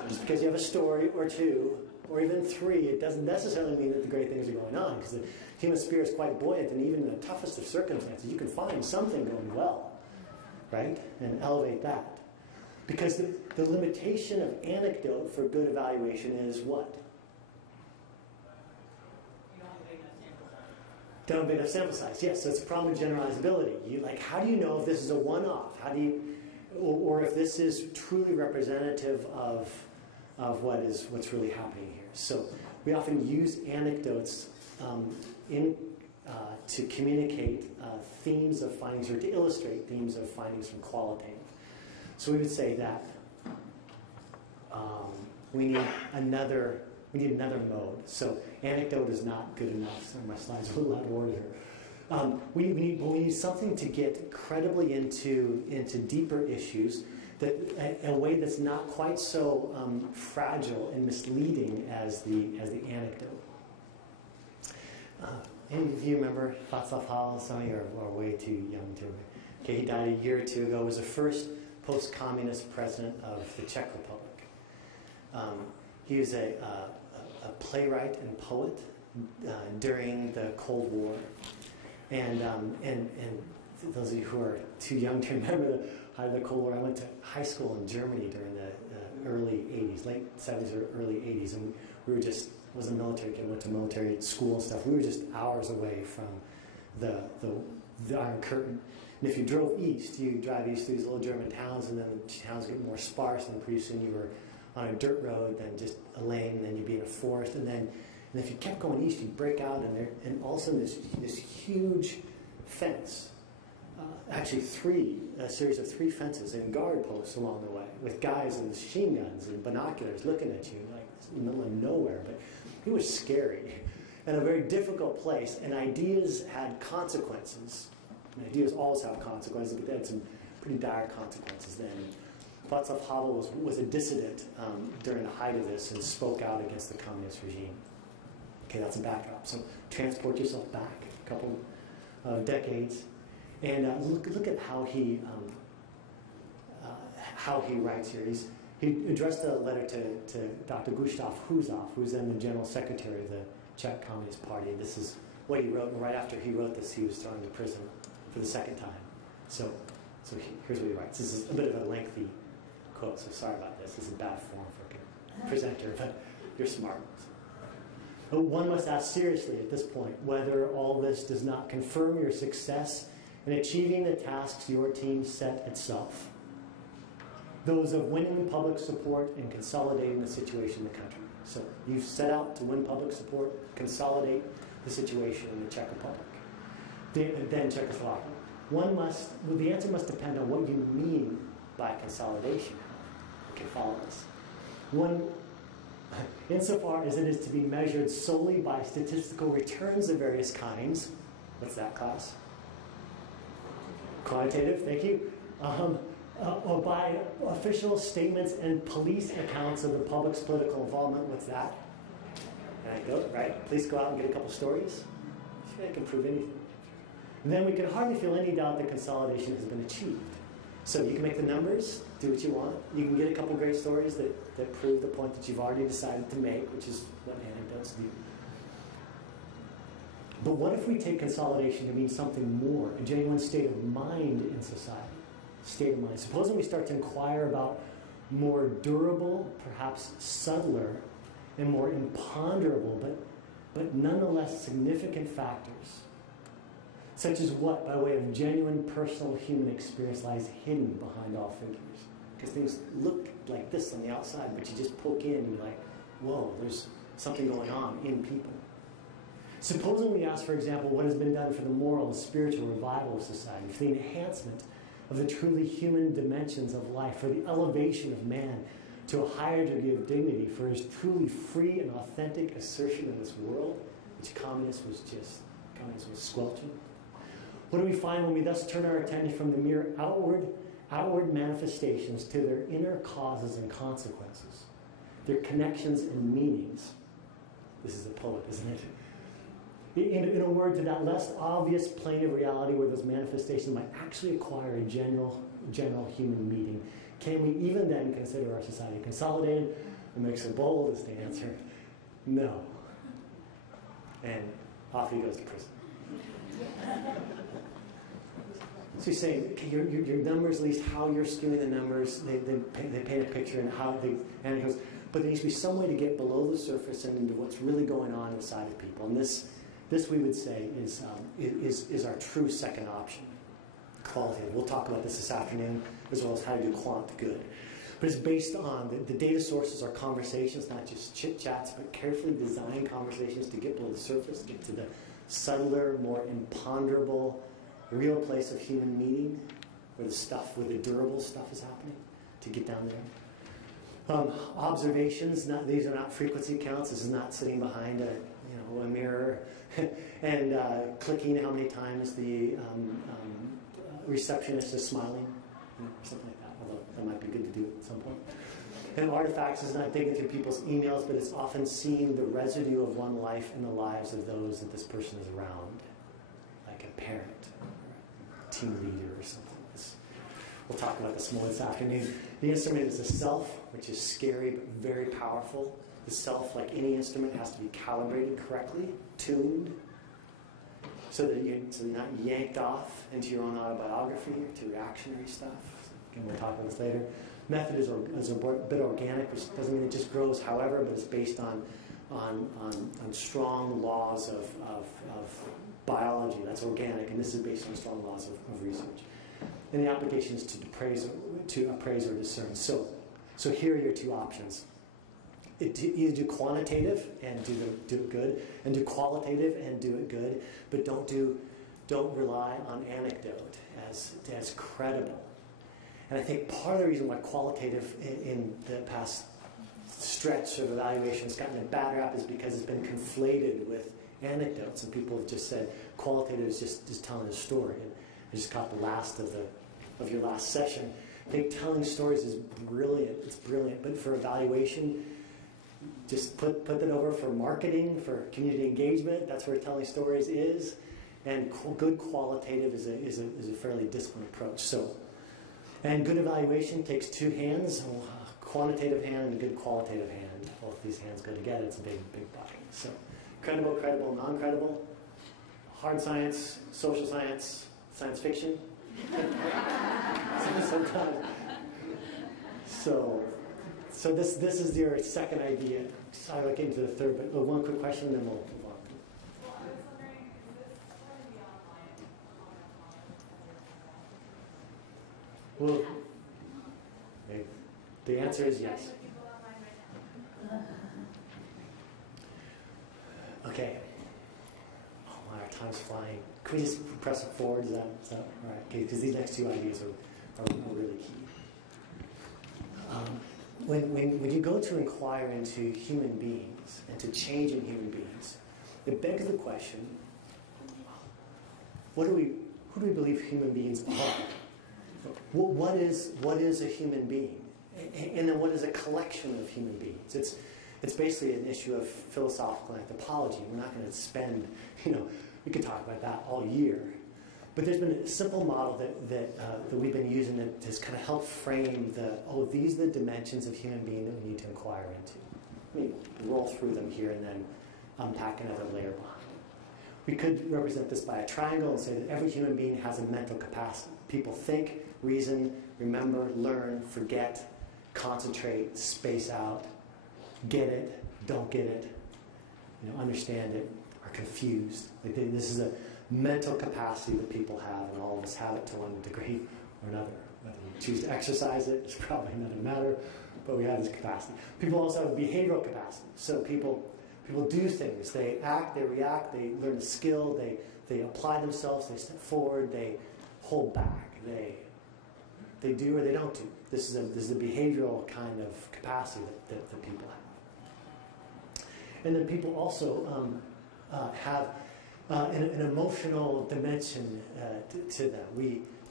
Just because you have a story or two, or even 3, it doesn't necessarily mean that the great things are going on, because the human spirit is quite buoyant, and even in the toughest of circumstances, you can find something going well, right? And elevate that. Because the limitation of anecdote for good evaluation is what? Don't have big enough sample size. Yes, so it's a problem of generalizability. How do you know if this is a one-off? How do you, or if this is truly representative of what's really happening here? So we often use anecdotes to communicate themes of findings or to illustrate themes of findings from qualitative. So we would say that we need another mode. So anecdote is not good enough. So my slides are a little out of order here. We need something to get credibly into deeper issues that a way that's not quite so fragile and misleading as the anecdote. Any of you remember Václav Havel? Some of you are way too young to. Okay, he died a year or two ago. He was the first post-communist president of the Czech Republic. He was a playwright and poet during the Cold War, and those of you who are too young to remember the height of the Cold War, I went to high school in Germany during the early 80s, late 70s or early 80s, and we were just, I was a military kid, went to military school and stuff. We were just hours away from the Iron Curtain. And if you drove east, you drive east through these little German towns, and then the towns get more sparse, and pretty soon you were on a dirt road, then just a lane, and then you'd be in a forest, and if you kept going east, you'd break out, and all of a sudden this huge fence, actually a series of 3 fences and guard posts along the way, with guys with machine guns and binoculars looking at you, like in the middle of nowhere. But it was scary and a very difficult place, and ideas had consequences. And ideas always have consequences, but they had some pretty dire consequences then. Václav Havel was a dissident during the height of this and spoke out against the communist regime. Okay, that's a backdrop. So transport yourself back a couple of decades, and look at how he writes here. He addressed a letter to Dr. Gustav Husov, who was then the general secretary of the Czech Communist Party. This is what he wrote, and right after he wrote this, he was thrown into prison for the second time. So here's what he writes. This is a bit of a lengthy quote, so sorry about this. This is bad form for a presenter, but you're smart. But one must ask seriously at this point whether all this does not confirm your success in achieving the tasks your team set itself. Those of winning public support and consolidating the situation in the country. So you've set out to win public support, consolidate the situation in the Czech Republic, then Czechoslovakia. The answer must depend on what you mean by consolidation. Okay, follow this. Insofar as it is to be measured solely by statistical returns of various kinds, what's that class? Quantitative, thank you. Or by official statements and police accounts of the public's political involvement, what's that? Anecdote, right? Police go out and get a couple stories. Sure, they can prove anything. And then we can hardly feel any doubt that consolidation has been achieved. So you can make the numbers, do what you want. You can get a couple great stories that prove the point that you've already decided to make, which is what anecdotes do. But what if we take consolidation to mean something more, a genuine state of mind in society? State of mind. Supposing we start to inquire about more durable, perhaps subtler, and more imponderable, but nonetheless significant factors, such as what, by way of genuine personal human experience, lies hidden behind all figures. Because things look like this on the outside, but you just poke in and you're like, whoa, there's something going on in people. Supposing we ask, for example, what has been done for the moral and spiritual revival of society, for the enhancement of the truly human dimensions of life, for the elevation of man to a higher degree of dignity, for his truly free and authentic assertion in this world, which communism was squelching. What do we find when we thus turn our attention from the mere outward manifestations to their inner causes and consequences, their connections and meanings? This is a poet, isn't it? In a word, to that less obvious plane of reality where those manifestations might actually acquire a general human meaning. Can we even then consider our society consolidated? It makes it bold as to answer no. And off he goes to prison. So he's saying, okay, your numbers, at least how you're skewing the numbers, they paint a picture and how and he goes, but there needs to be some way to get below the surface and into what's really going on inside of people. And this This, we would say, is our true second option, qualitative. We'll talk about this afternoon, as well as how to do quant good. But it's based on the data sources are conversations, not just chit-chats, but carefully designed conversations to get below the surface, get to the subtler, more imponderable, real place of human meaning, where the durable stuff is happening, to get down there. Observations, these are not frequency counts. This is not sitting behind a mirror and clicking how many times the receptionist is smiling, something like that, although that might be good to do at some point. And artifacts is not digging through people's emails, but it's often seeing the residue of one life in the lives of those that this person is around, like a parent, or a team leader or something. We'll talk about this more this afternoon. The instrument is a self, which is scary but very powerful. The self, like any instrument, has to be calibrated correctly, tuned, so that you're not yanked off into your own autobiography or to reactionary stuff. Again, we'll talk about this later. Method is a bit organic, which doesn't mean it just grows however, but it's based on strong laws of biology. That's organic, and this is based on strong laws of research. And the application is to appraise or discern. So here are your two options. Either do quantitative and do it good, and do qualitative and do it good, but don't rely on anecdote as credible. And I think part of the reason why qualitative in the past stretch of evaluation has gotten a bad rap is because it's been conflated with anecdotes, and people have just said qualitative is just telling a story. And I just caught the last of your last session. I think telling stories is brilliant. It's brilliant, but for evaluation, just put that over for marketing, for community engagement. That's where telling stories is, and good qualitative is a fairly disciplined approach. And good evaluation takes two hands, a quantitative hand and a good qualitative hand. Both these hands go together. It's a big bucket. So, credible, non-credible, hard science, social science, science fiction. Sometimes. So this is your second idea. So I look into the third, but one quick question, and then we'll move on. Well, I was wondering, is this going to be online? Well, okay. The answer is yes. Okay. Oh my, our time's flying. Can we just press it forward? Is that all right? Okay, because these next two ideas are really key. When you go to inquire into human beings and to change in human beings, it begs the question: who do we believe human beings are? What is a human being? And then what is a collection of human beings? It's basically an issue of philosophical anthropology. We're not going to spend, we could talk about that all year. But there's been a simple model that we've been using that has kind of helped frame these are the dimensions of human being that we need to inquire into. Let me roll through them here and then unpack another layer behind it. We could represent this by a triangle and say that every human being has a mental capacity. People think, reason, remember, learn, forget, concentrate, space out, get it, don't get it, understand it, are confused. This is a mental capacity that people have, and all of us have it to one degree or another. Whether we choose to exercise it is probably not a matter, but we have this capacity. People also have behavioral capacity. So people do things. They act, they react, they learn a skill, they apply themselves, they step forward, they hold back, they do or they don't do. This is a behavioral kind of capacity that people have. And then people also have an emotional dimension to them.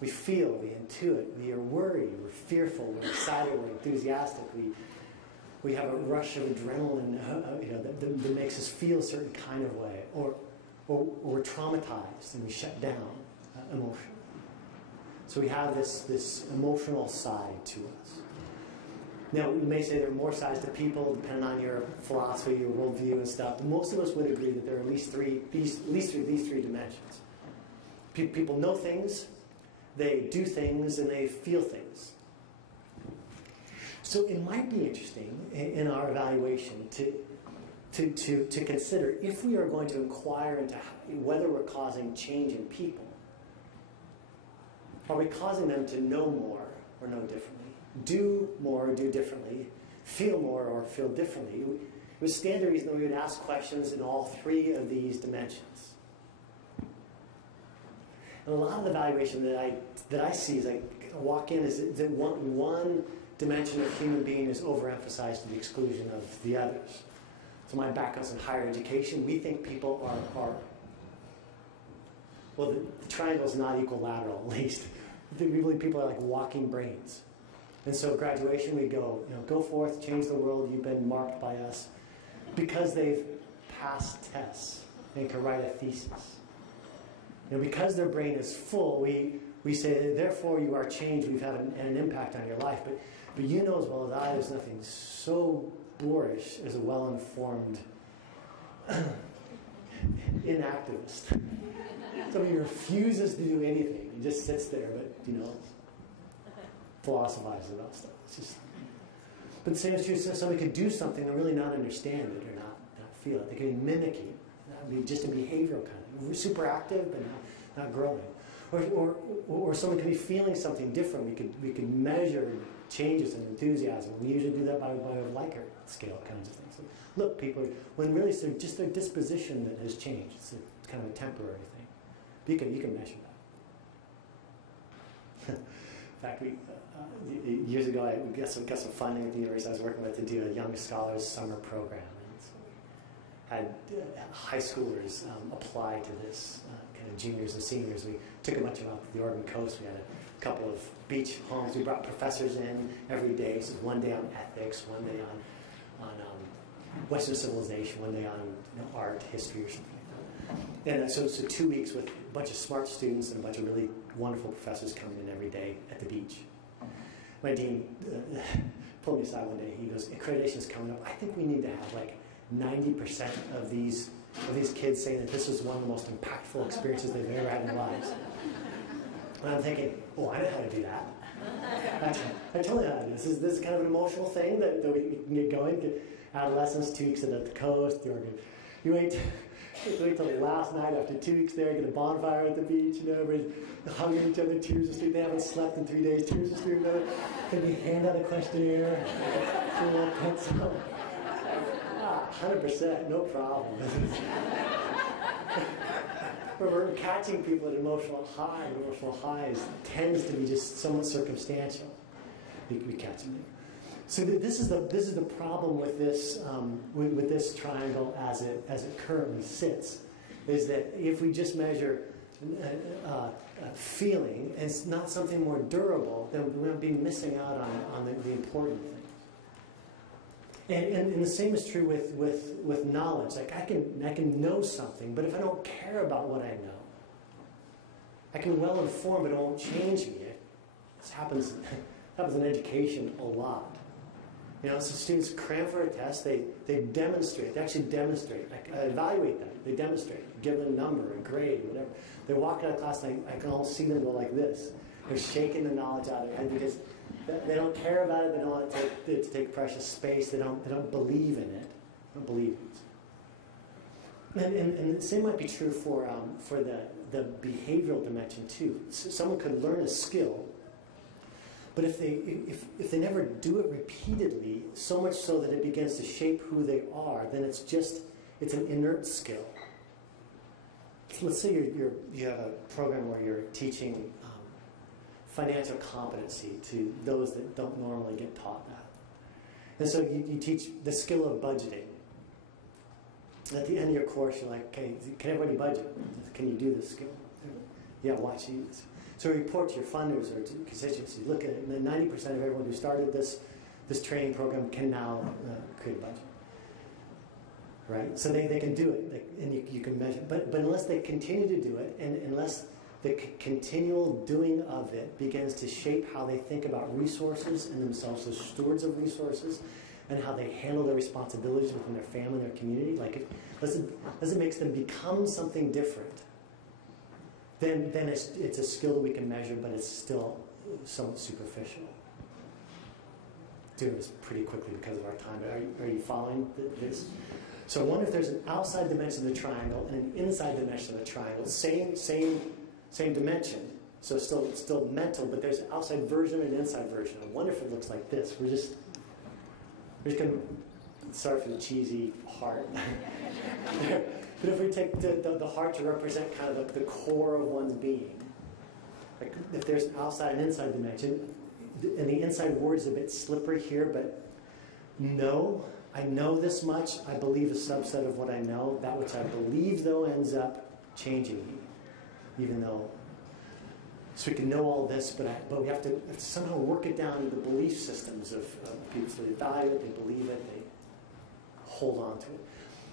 We feel, we intuit, we are worried, we're fearful, we're excited, we're enthusiastic. We have a rush of adrenaline, that makes us feel a certain kind of way, or we're traumatized and we shut down emotionally. So we have this emotional side to us. Now, we may say there are more sides to people, depending on your philosophy, your worldview, and stuff. But most of us would agree that there are at least these three dimensions. People know things, they do things, and they feel things. So it might be interesting in our evaluation to consider if we are going to inquire into whether we're causing change in people. Are we causing them to know more or know differently? Do more or do differently? Feel more or feel differently? It would stand to reason that we would ask questions in all three of these dimensions. And a lot of the evaluation that I see as I walk in is that one dimension of human being is overemphasized to the exclusion of the others. So my background's in higher education. We think people are well, the triangle is not equilateral, at least. We believe people are like walking brains. And so graduation, we go, go forth, change the world, you've been marked by us. Because they've passed tests and can write a thesis. Because their brain is full, we say, therefore you are changed, we've had an impact on your life. But you know as well as I, there's nothing so boorish as a well-informed inactivist. Somebody who refuses to do anything. He just sits there, but, philosophizes about stuff. It's just, but the same is true, so somebody could do something and really not understand it or not feel it. They could be mimicking. That would be just a behavioral kind of. We're super active, but not growing. Or someone could be feeling something different. We could measure changes in enthusiasm. We usually do that by a Likert scale kinds of things. Look, people, when really it's just their disposition that has changed. It's kind of a temporary thing. But you can measure that. In fact, years ago, I got some funding at the university I was working with to do a young scholars summer program. And so had high schoolers apply to this, kind of juniors and seniors. We took a bunch of them out to the Oregon coast. We had a couple of beach homes. We brought professors in every day. So one day on ethics, one day on Western civilization, one day on art, history, or something like that. And so 2 weeks with a bunch of smart students and a bunch of really wonderful professors coming in every day at the beach. My dean pulled me aside one day. He goes, accreditation is coming up. I think we need to have like 90% of these kids saying that this was one of the most impactful experiences they've ever had in their lives. And I'm thinking, oh, I know how to do that. I totally know how to do this. This is kind of an emotional thing that we can get going. Get adolescents, 2 weeks at the coast. You wait till the last night after 2 weeks there, get a bonfire at the beach, everybody's hugging each other, tears of sleep. They haven't slept in 3 days, tears of sleep. Then you hand out a questionnaire, a little pencil. 100%, no problem. We're catching people at emotional highs tends to be just somewhat circumstantial. We catch them there. So this is the problem with this triangle as it currently sits, is that if we just measure feeling and it's not something more durable, then we'll be missing out on the important things. And the same is true with knowledge. Like I can know something, but if I don't care about what I know, I can be well informed, but it won't change me. This happens in education a lot. So students cram for a test, they demonstrate, they actually demonstrate. I evaluate them, they demonstrate, give them a number, a grade, whatever. They walk out of class and I can almost see them go like this. They're shaking the knowledge out of their head because they don't care about it, they don't want it to take precious space, they don't believe in it. They don't believe in it. And the same might be true for the behavioral dimension too. So someone could learn a skill, but if they never do it repeatedly, so much so that it begins to shape who they are, then it's an inert skill. So let's say you have a program where you're teaching financial competency to those that don't normally get taught that. And so you teach the skill of budgeting. At the end of your course, you're like, okay, can everybody budget? Can you do this skill? Yeah, watch you. So report to your funders or to constituencies. Look at it, and then 90% of everyone who started this training program can now create a budget. Right? So they can do it, and you can measure. But unless they continue to do it, and unless the continual doing of it begins to shape how they think about resources and themselves as stewards of resources, and how they handle their responsibilities within their family and their community, as it makes them become something different, then it's a skill that we can measure, but it's still somewhat superficial. Doing this pretty quickly because of our time. Are you following this? So I wonder if there's an outside dimension of the triangle and an inside dimension of the triangle. Same dimension. So still mental, but there's an outside version and an inside version. I wonder if it looks like this. We're just going to, sorry for the cheesy heart. But if we take the heart to represent kind of the core of one's being, like if there's an outside and inside dimension, and the inside word is a bit slippery here, but I know this much. I believe a subset of what I know. That which I believe, though, ends up changing me, even though. So we can know all this, but we have to somehow work it down into the belief systems of people. So they value it, they believe it, they hold on to it.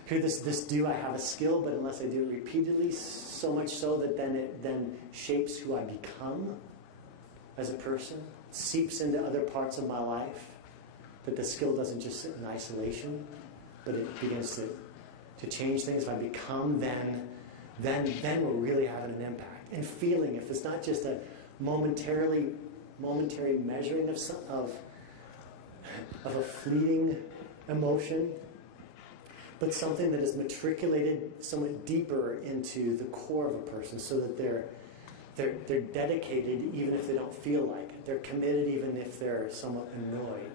Here, this do I have a skill, but unless I do it repeatedly, so much so that then it shapes who I become as a person, seeps into other parts of my life. That the skill doesn't just sit in isolation, but it begins to change things. If I become, then we're really having an impact. And feeling, if it's not just a momentary measuring of a fleeting emotion, but something that is matriculated somewhat deeper into the core of a person, so that they're dedicated even if they don't feel like it. They're committed even if they're somewhat annoyed.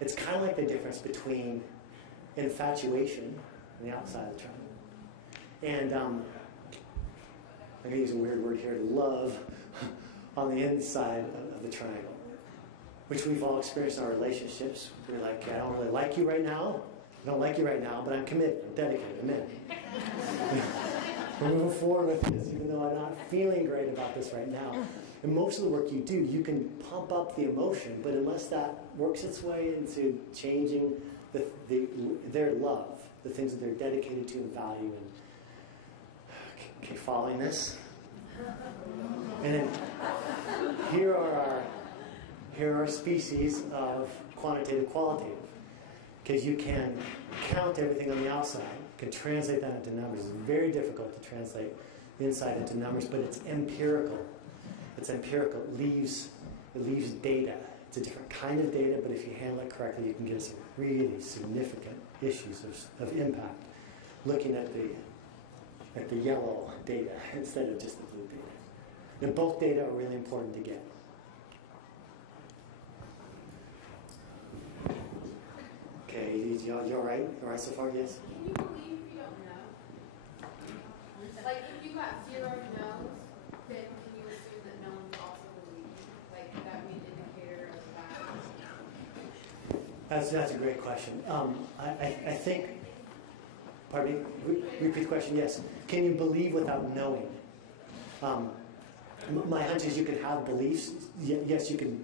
It's kind of like the difference between infatuation on the outside of the triangle and I'm going to use a weird word here, love on the inside of the triangle, which we've all experienced in our relationships. We're like, I don't really like you right now. I don't like you right now, but I'm committed. I'm dedicated. I'm in. We're moving forward with this, even though I'm not feeling great about this right now. And most of the work you do, you can pump up the emotion, but unless that works its way into changing their love, the things that they're dedicated to and value, and okay, following this. And then here are our species of quantitative, qualitative. Because you can count everything on the outside, you can translate that into numbers. It's very difficult to translate the inside into numbers, but it's empirical. It's empirical. It leaves data. It's a different kind of data, but if you handle it correctly, you can get some really significant issues of impact. Looking at the yellow data instead of just the blue data. And both data are really important to get. Okay, you all right? All right so far, yes? Can you believe if you don't know? Like, if you got 0 no's, then can you assume that no one's also believing? Like, could that be an indicator of that? That's a great question. I think, pardon me, repeat the question, yes. Can you believe without knowing? My hunch is you can have beliefs. Yes, you can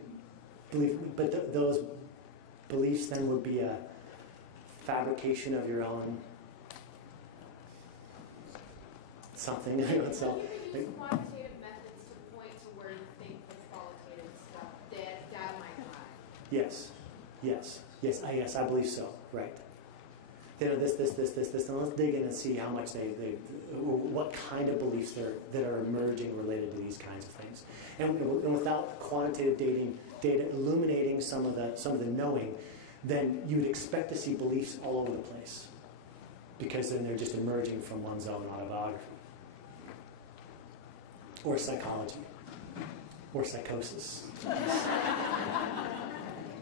believe, but those beliefs then would be a fabrication of your own something. So, you could use quantitative methods to point to where you think the qualitative stuff, data might lie. Yes, I believe so. Right. You know, this. Now let's dig in and see how much what kind of beliefs that are emerging related to these kinds of things. And without quantitative data illuminating some of the knowing, then you would expect to see beliefs all over the place, because then they're just emerging from one's own autobiography, or psychology, or psychosis.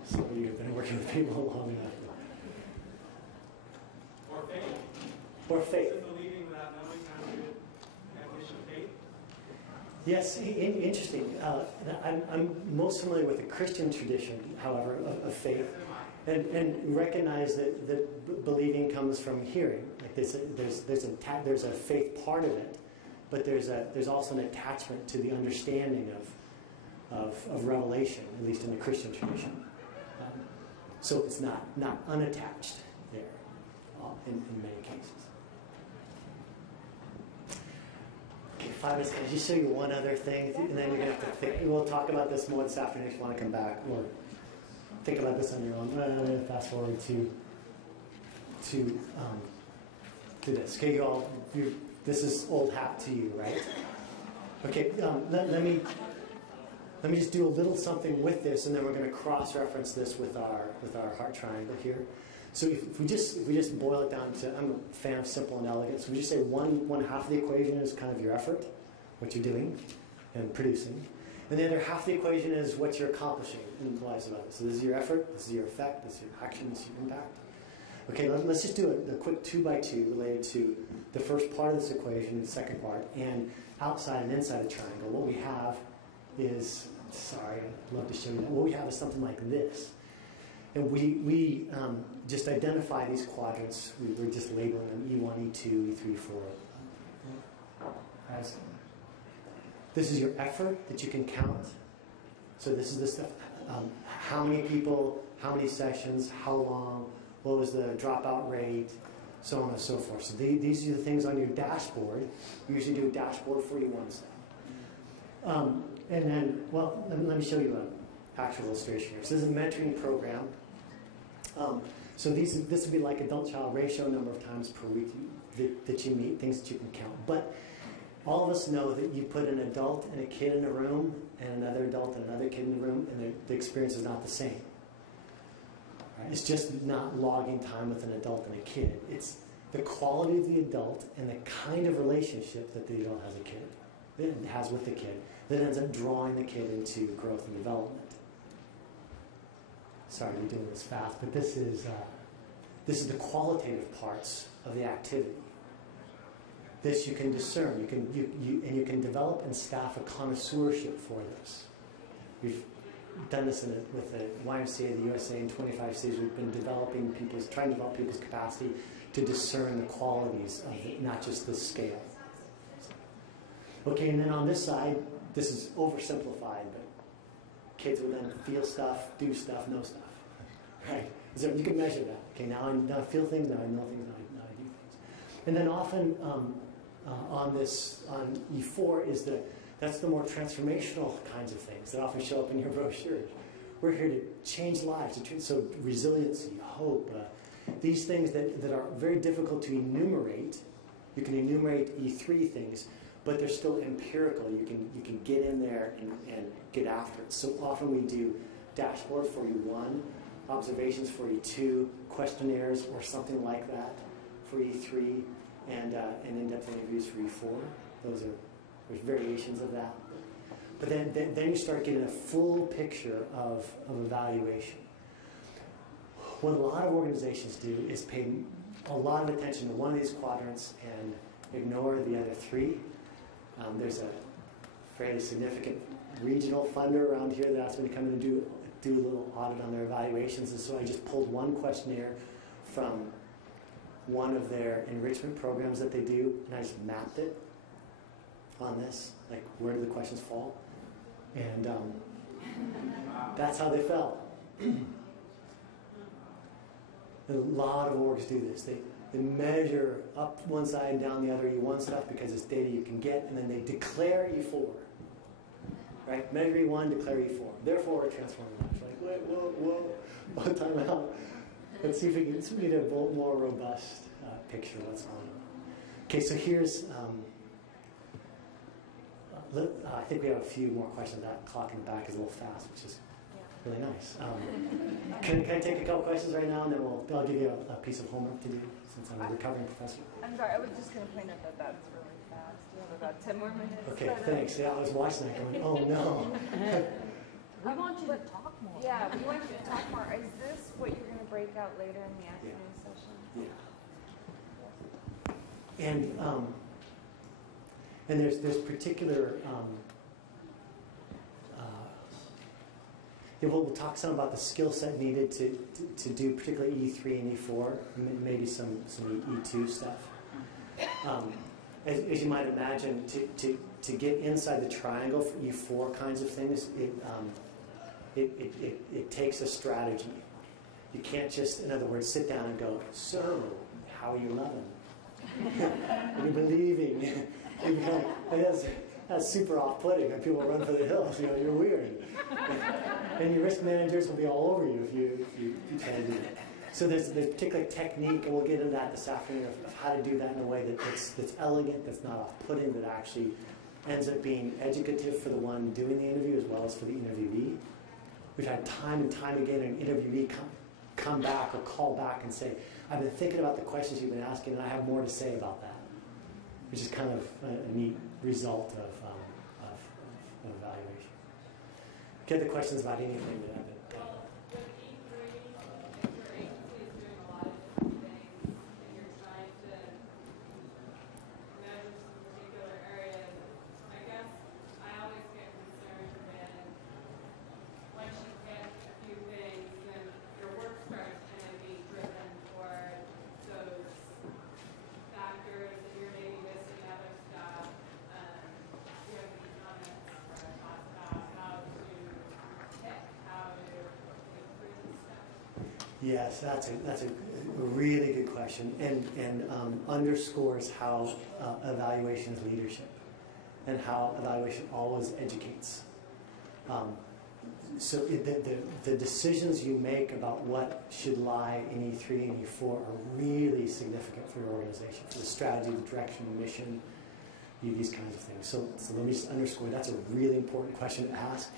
Some of you have been working with people long enough. Or faith. Or faith. Is believing without knowing kind of a definition of faith? Yes, interesting. I'm most familiar with the Christian tradition, however, of faith, and recognize that believing comes from hearing. Like there's a faith part of it, but there's also an attachment to the understanding of revelation, at least in the Christian tradition. So it's not unattached there in many cases. Okay, 5 minutes. Can I just show you one other thing, and then you're gonna have to think. We'll talk about this more this afternoon if you want to come back, or think about this on your own. I'm going to fast forward to this. Okay, you all. This is old hat to you, right? Okay. Let me just do a little something with this, and then we're going to cross-reference this with our heart triangle here. So if we just boil it down to, I'm a fan of simple and elegant, so we just say one half of the equation is kind of your effort, what you're doing and producing. And the other half of the equation is what you're accomplishing in the lives of others. So this is your effort, this is your effect, this is your action, this is your impact. Okay, let's just do a quick 2x2 related to the first part of this equation and the second part. And outside and inside the triangle, what we have is, sorry, I'd love to show you that. What we have is something like this. And we just identify these quadrants. We're just labeling them E1, E2, E3, E4. As this is your effort that you can count. So this is the stuff. How many people, how many sessions, how long, what was the dropout rate, so on and so forth. So these are the things on your dashboard. We usually do a dashboard for you once. And then, well, let me show you an actual illustration here. So this is a mentoring program. So this would be like adult-child ratio, number of times per week that you meet, things that you can count. But all of us know that you put an adult and a kid in a room and another adult and another kid in the room, and the experience is not the same. Right? It's just not logging time with an adult and a kid. It's the quality of the adult and the kind of relationship that the adult has with the kid that ends up drawing the kid into growth and development. Sorry, we're doing this fast, but this is the qualitative parts of the activity. This you can discern, and you can develop and staff a connoisseurship for this. We've done this with the YMCA, the USA, in 25 cities. We've been trying to develop people's capacity to discern the qualities of it, not just the scale. Okay, and then on this side, this is oversimplified, but kids will then feel stuff, do stuff, know stuff. Right? So you can measure that. Okay, now I feel things, now I know things, now I do things. And then often on E4 that's the more transformational kinds of things that often show up in your brochures. We're here to change lives, so resiliency, hope, these things that are very difficult to enumerate. You can enumerate E3 things, but they're still empirical. You can get in there and get after it. So often we do dashboard for E1, observations for E2, questionnaires or something like that for E3, and in-depth interviews for E4. There's variations of that. But then you start getting a full picture of evaluation. What a lot of organizations do is pay a lot of attention to one of these quadrants and ignore the other three. There's a fairly significant regional funder around here that asked me to come in and do a little audit on their evaluations, and so I just pulled one questionnaire from one of their enrichment programs that they do, and I just mapped it on this, like where do the questions fall, and that's how they felt. A lot of orgs do this. They measure up one side and down the other E1 stuff because it's data you can get, and then they declare E4. Right? Measure E1, declare E4. Therefore, transforming lives. Like, wait, whoa, time out. Let's see if we can get a more robust picture of what's going on. Okay, so here's, I think we have a few more questions. That clock in the back is a little fast, which is really nice. Can I take a couple questions right now, and then I'll give you a piece of homework to do, since I'm a recovering professor. I'm sorry, I was just going to point out that that's really fast. You have about 10 more minutes. Okay, thanks. Yeah, I was watching that going, oh no. We want you to talk more. Yeah, we want you to talk more. Is this what you're going to break out later in the afternoon session? Yeah. And there's particular. We'll talk some about the skill set needed to do particularly E3 and E4, and maybe some E2 stuff. As you might imagine, to get inside the triangle for E4 kinds of things, it takes a strategy. You can't just, in other words, sit down and go, so, how are you loving? Are you believing? That's super off-putting, and people run for the hills. You're weird. And your risk managers will be all over you if you try to do that. So there's particular technique, and we'll get into that this afternoon, of how to do that in a way that's elegant, that's not off-putting, that actually ends up being educative for the one doing the interview as well as for the interviewee. We've had time and time again an interviewee come back or call back and say, I've been thinking about the questions you've been asking, and I have more to say about that, which is kind of a neat result of evaluation. Get the questions about anything that I've been. Well, with E3, if your agency is doing a lot of different things and you're trying to measure some particular areas, I guess I always get concerned when once you get a few things, then your work starts kind of being driven toward those factors that you're maybe missing other stuff. Do you have any comments or thoughts about how to pick, how to improve stuff? Yes, that's a really good question, and underscores how evaluation is leadership, and how evaluation always educates. So the decisions you make about what should lie in E3 and E4 are really significant for your organization, for the strategy, the direction, the mission, these kinds of things. So let me just underscore, that's a really important question to ask,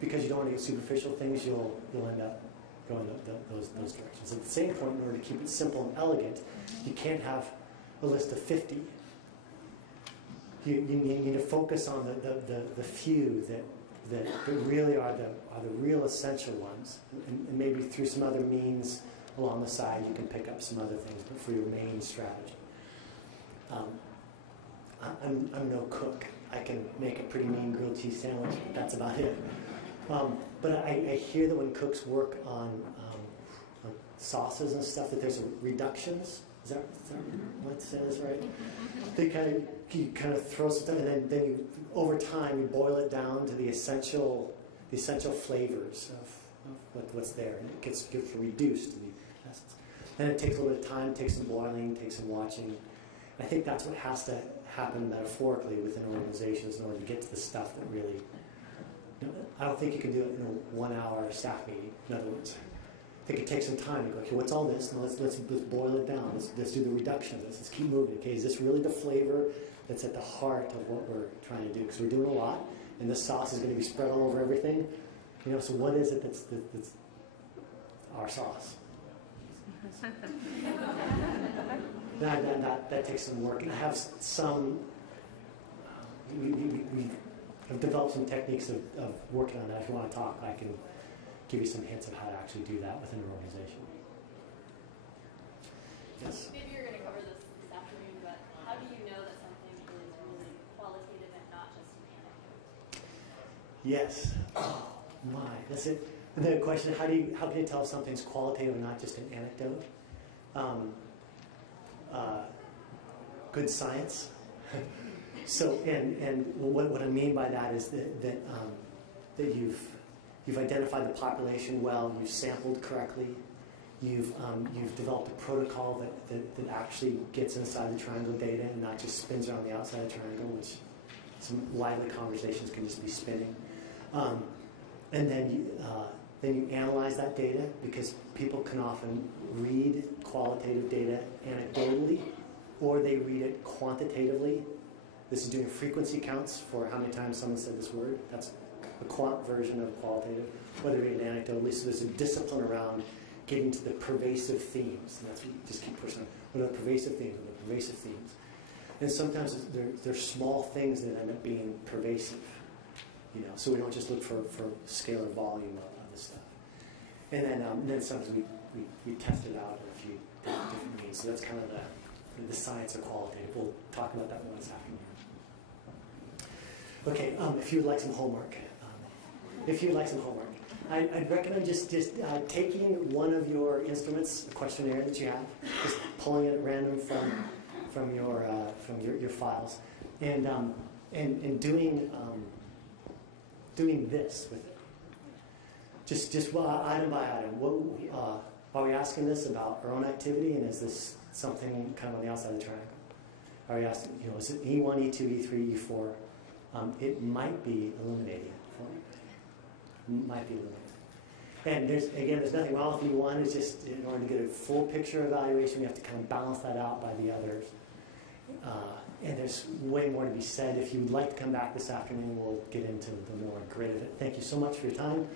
because you don't want to get superficial things, you'll end up going those directions. At the same point, in order to keep it simple and elegant, you can't have a list of 50. You need to focus on the few that really are the real essential ones, and maybe through some other means along the side you can pick up some other things, but for your main strategy. I'm no cook. I can make a pretty mean grilled cheese sandwich, but that's about it. But I hear that when cooks work on sauces and stuff, that there's reductions. Is that am I saying this right? You kind of throw some stuff, and then you, over time, you boil it down to the essential flavors of what's there, and it gets reduced to the essence. And it takes a little bit of time, takes some boiling, takes some watching. I think that's what has to happen metaphorically within organizations in order to get to the stuff that really. I don't think you can do it in a 1 hour staff meeting. In other words, I think it takes some time to go, okay, what's all this? Now let's boil it down. Let's do the reduction of this. Let's keep moving. Okay, is this really the flavor that's at the heart of what we're trying to do? Because we're doing a lot, and this sauce is going to be spread all over everything. So what is it that's our sauce? that takes some work. And I have some. I've developed some techniques of working on that. If you want to talk, I can give you some hints of how to actually do that within an organization. Yes? Maybe you're going to cover this afternoon, but how do you know that something is really qualitative and not just an anecdote? Yes. Oh, my. That's it. And the question, how can you tell if something's qualitative and not just an anecdote? Good science. So, and what I mean by that is that you've identified the population well, you've sampled correctly, you've developed a protocol that actually gets inside the triangle data and not just spins around the outside of the triangle, which some lively conversations can just be spinning. And then you analyze that data, because people can often read qualitative data anecdotally, or they read it quantitatively. This is doing frequency counts for how many times someone said this word. That's a quant version of qualitative, whether read it anecdotally. So there's a discipline around getting to the pervasive themes. And that's what you just keep pushing on. What are the pervasive themes? What are the pervasive themes? And sometimes there's small things that end up being pervasive. So we don't just look for scalar volume of this stuff. And then sometimes we test it out in a few different means. So that's kind of the science of qualitative. We'll talk about that more this afternoon. Okay, if you would like some homework, I'd recommend just taking one of your instruments, the questionnaire that you have, just pulling it at random from your files, and doing this with it. Just item by item. Are we asking this about our own activity, and is this something kind of on the outside of the triangle? Are we asking, is it E1, E2, E3, E4? It might be illuminating for you. Might be illuminating. And there's nothing wrong with E1. It's just in order to get a full picture evaluation, we have to kind of balance that out by the others. And there's way more to be said. If you'd like to come back this afternoon, we'll get into the more grit of it. Thank you so much for your time.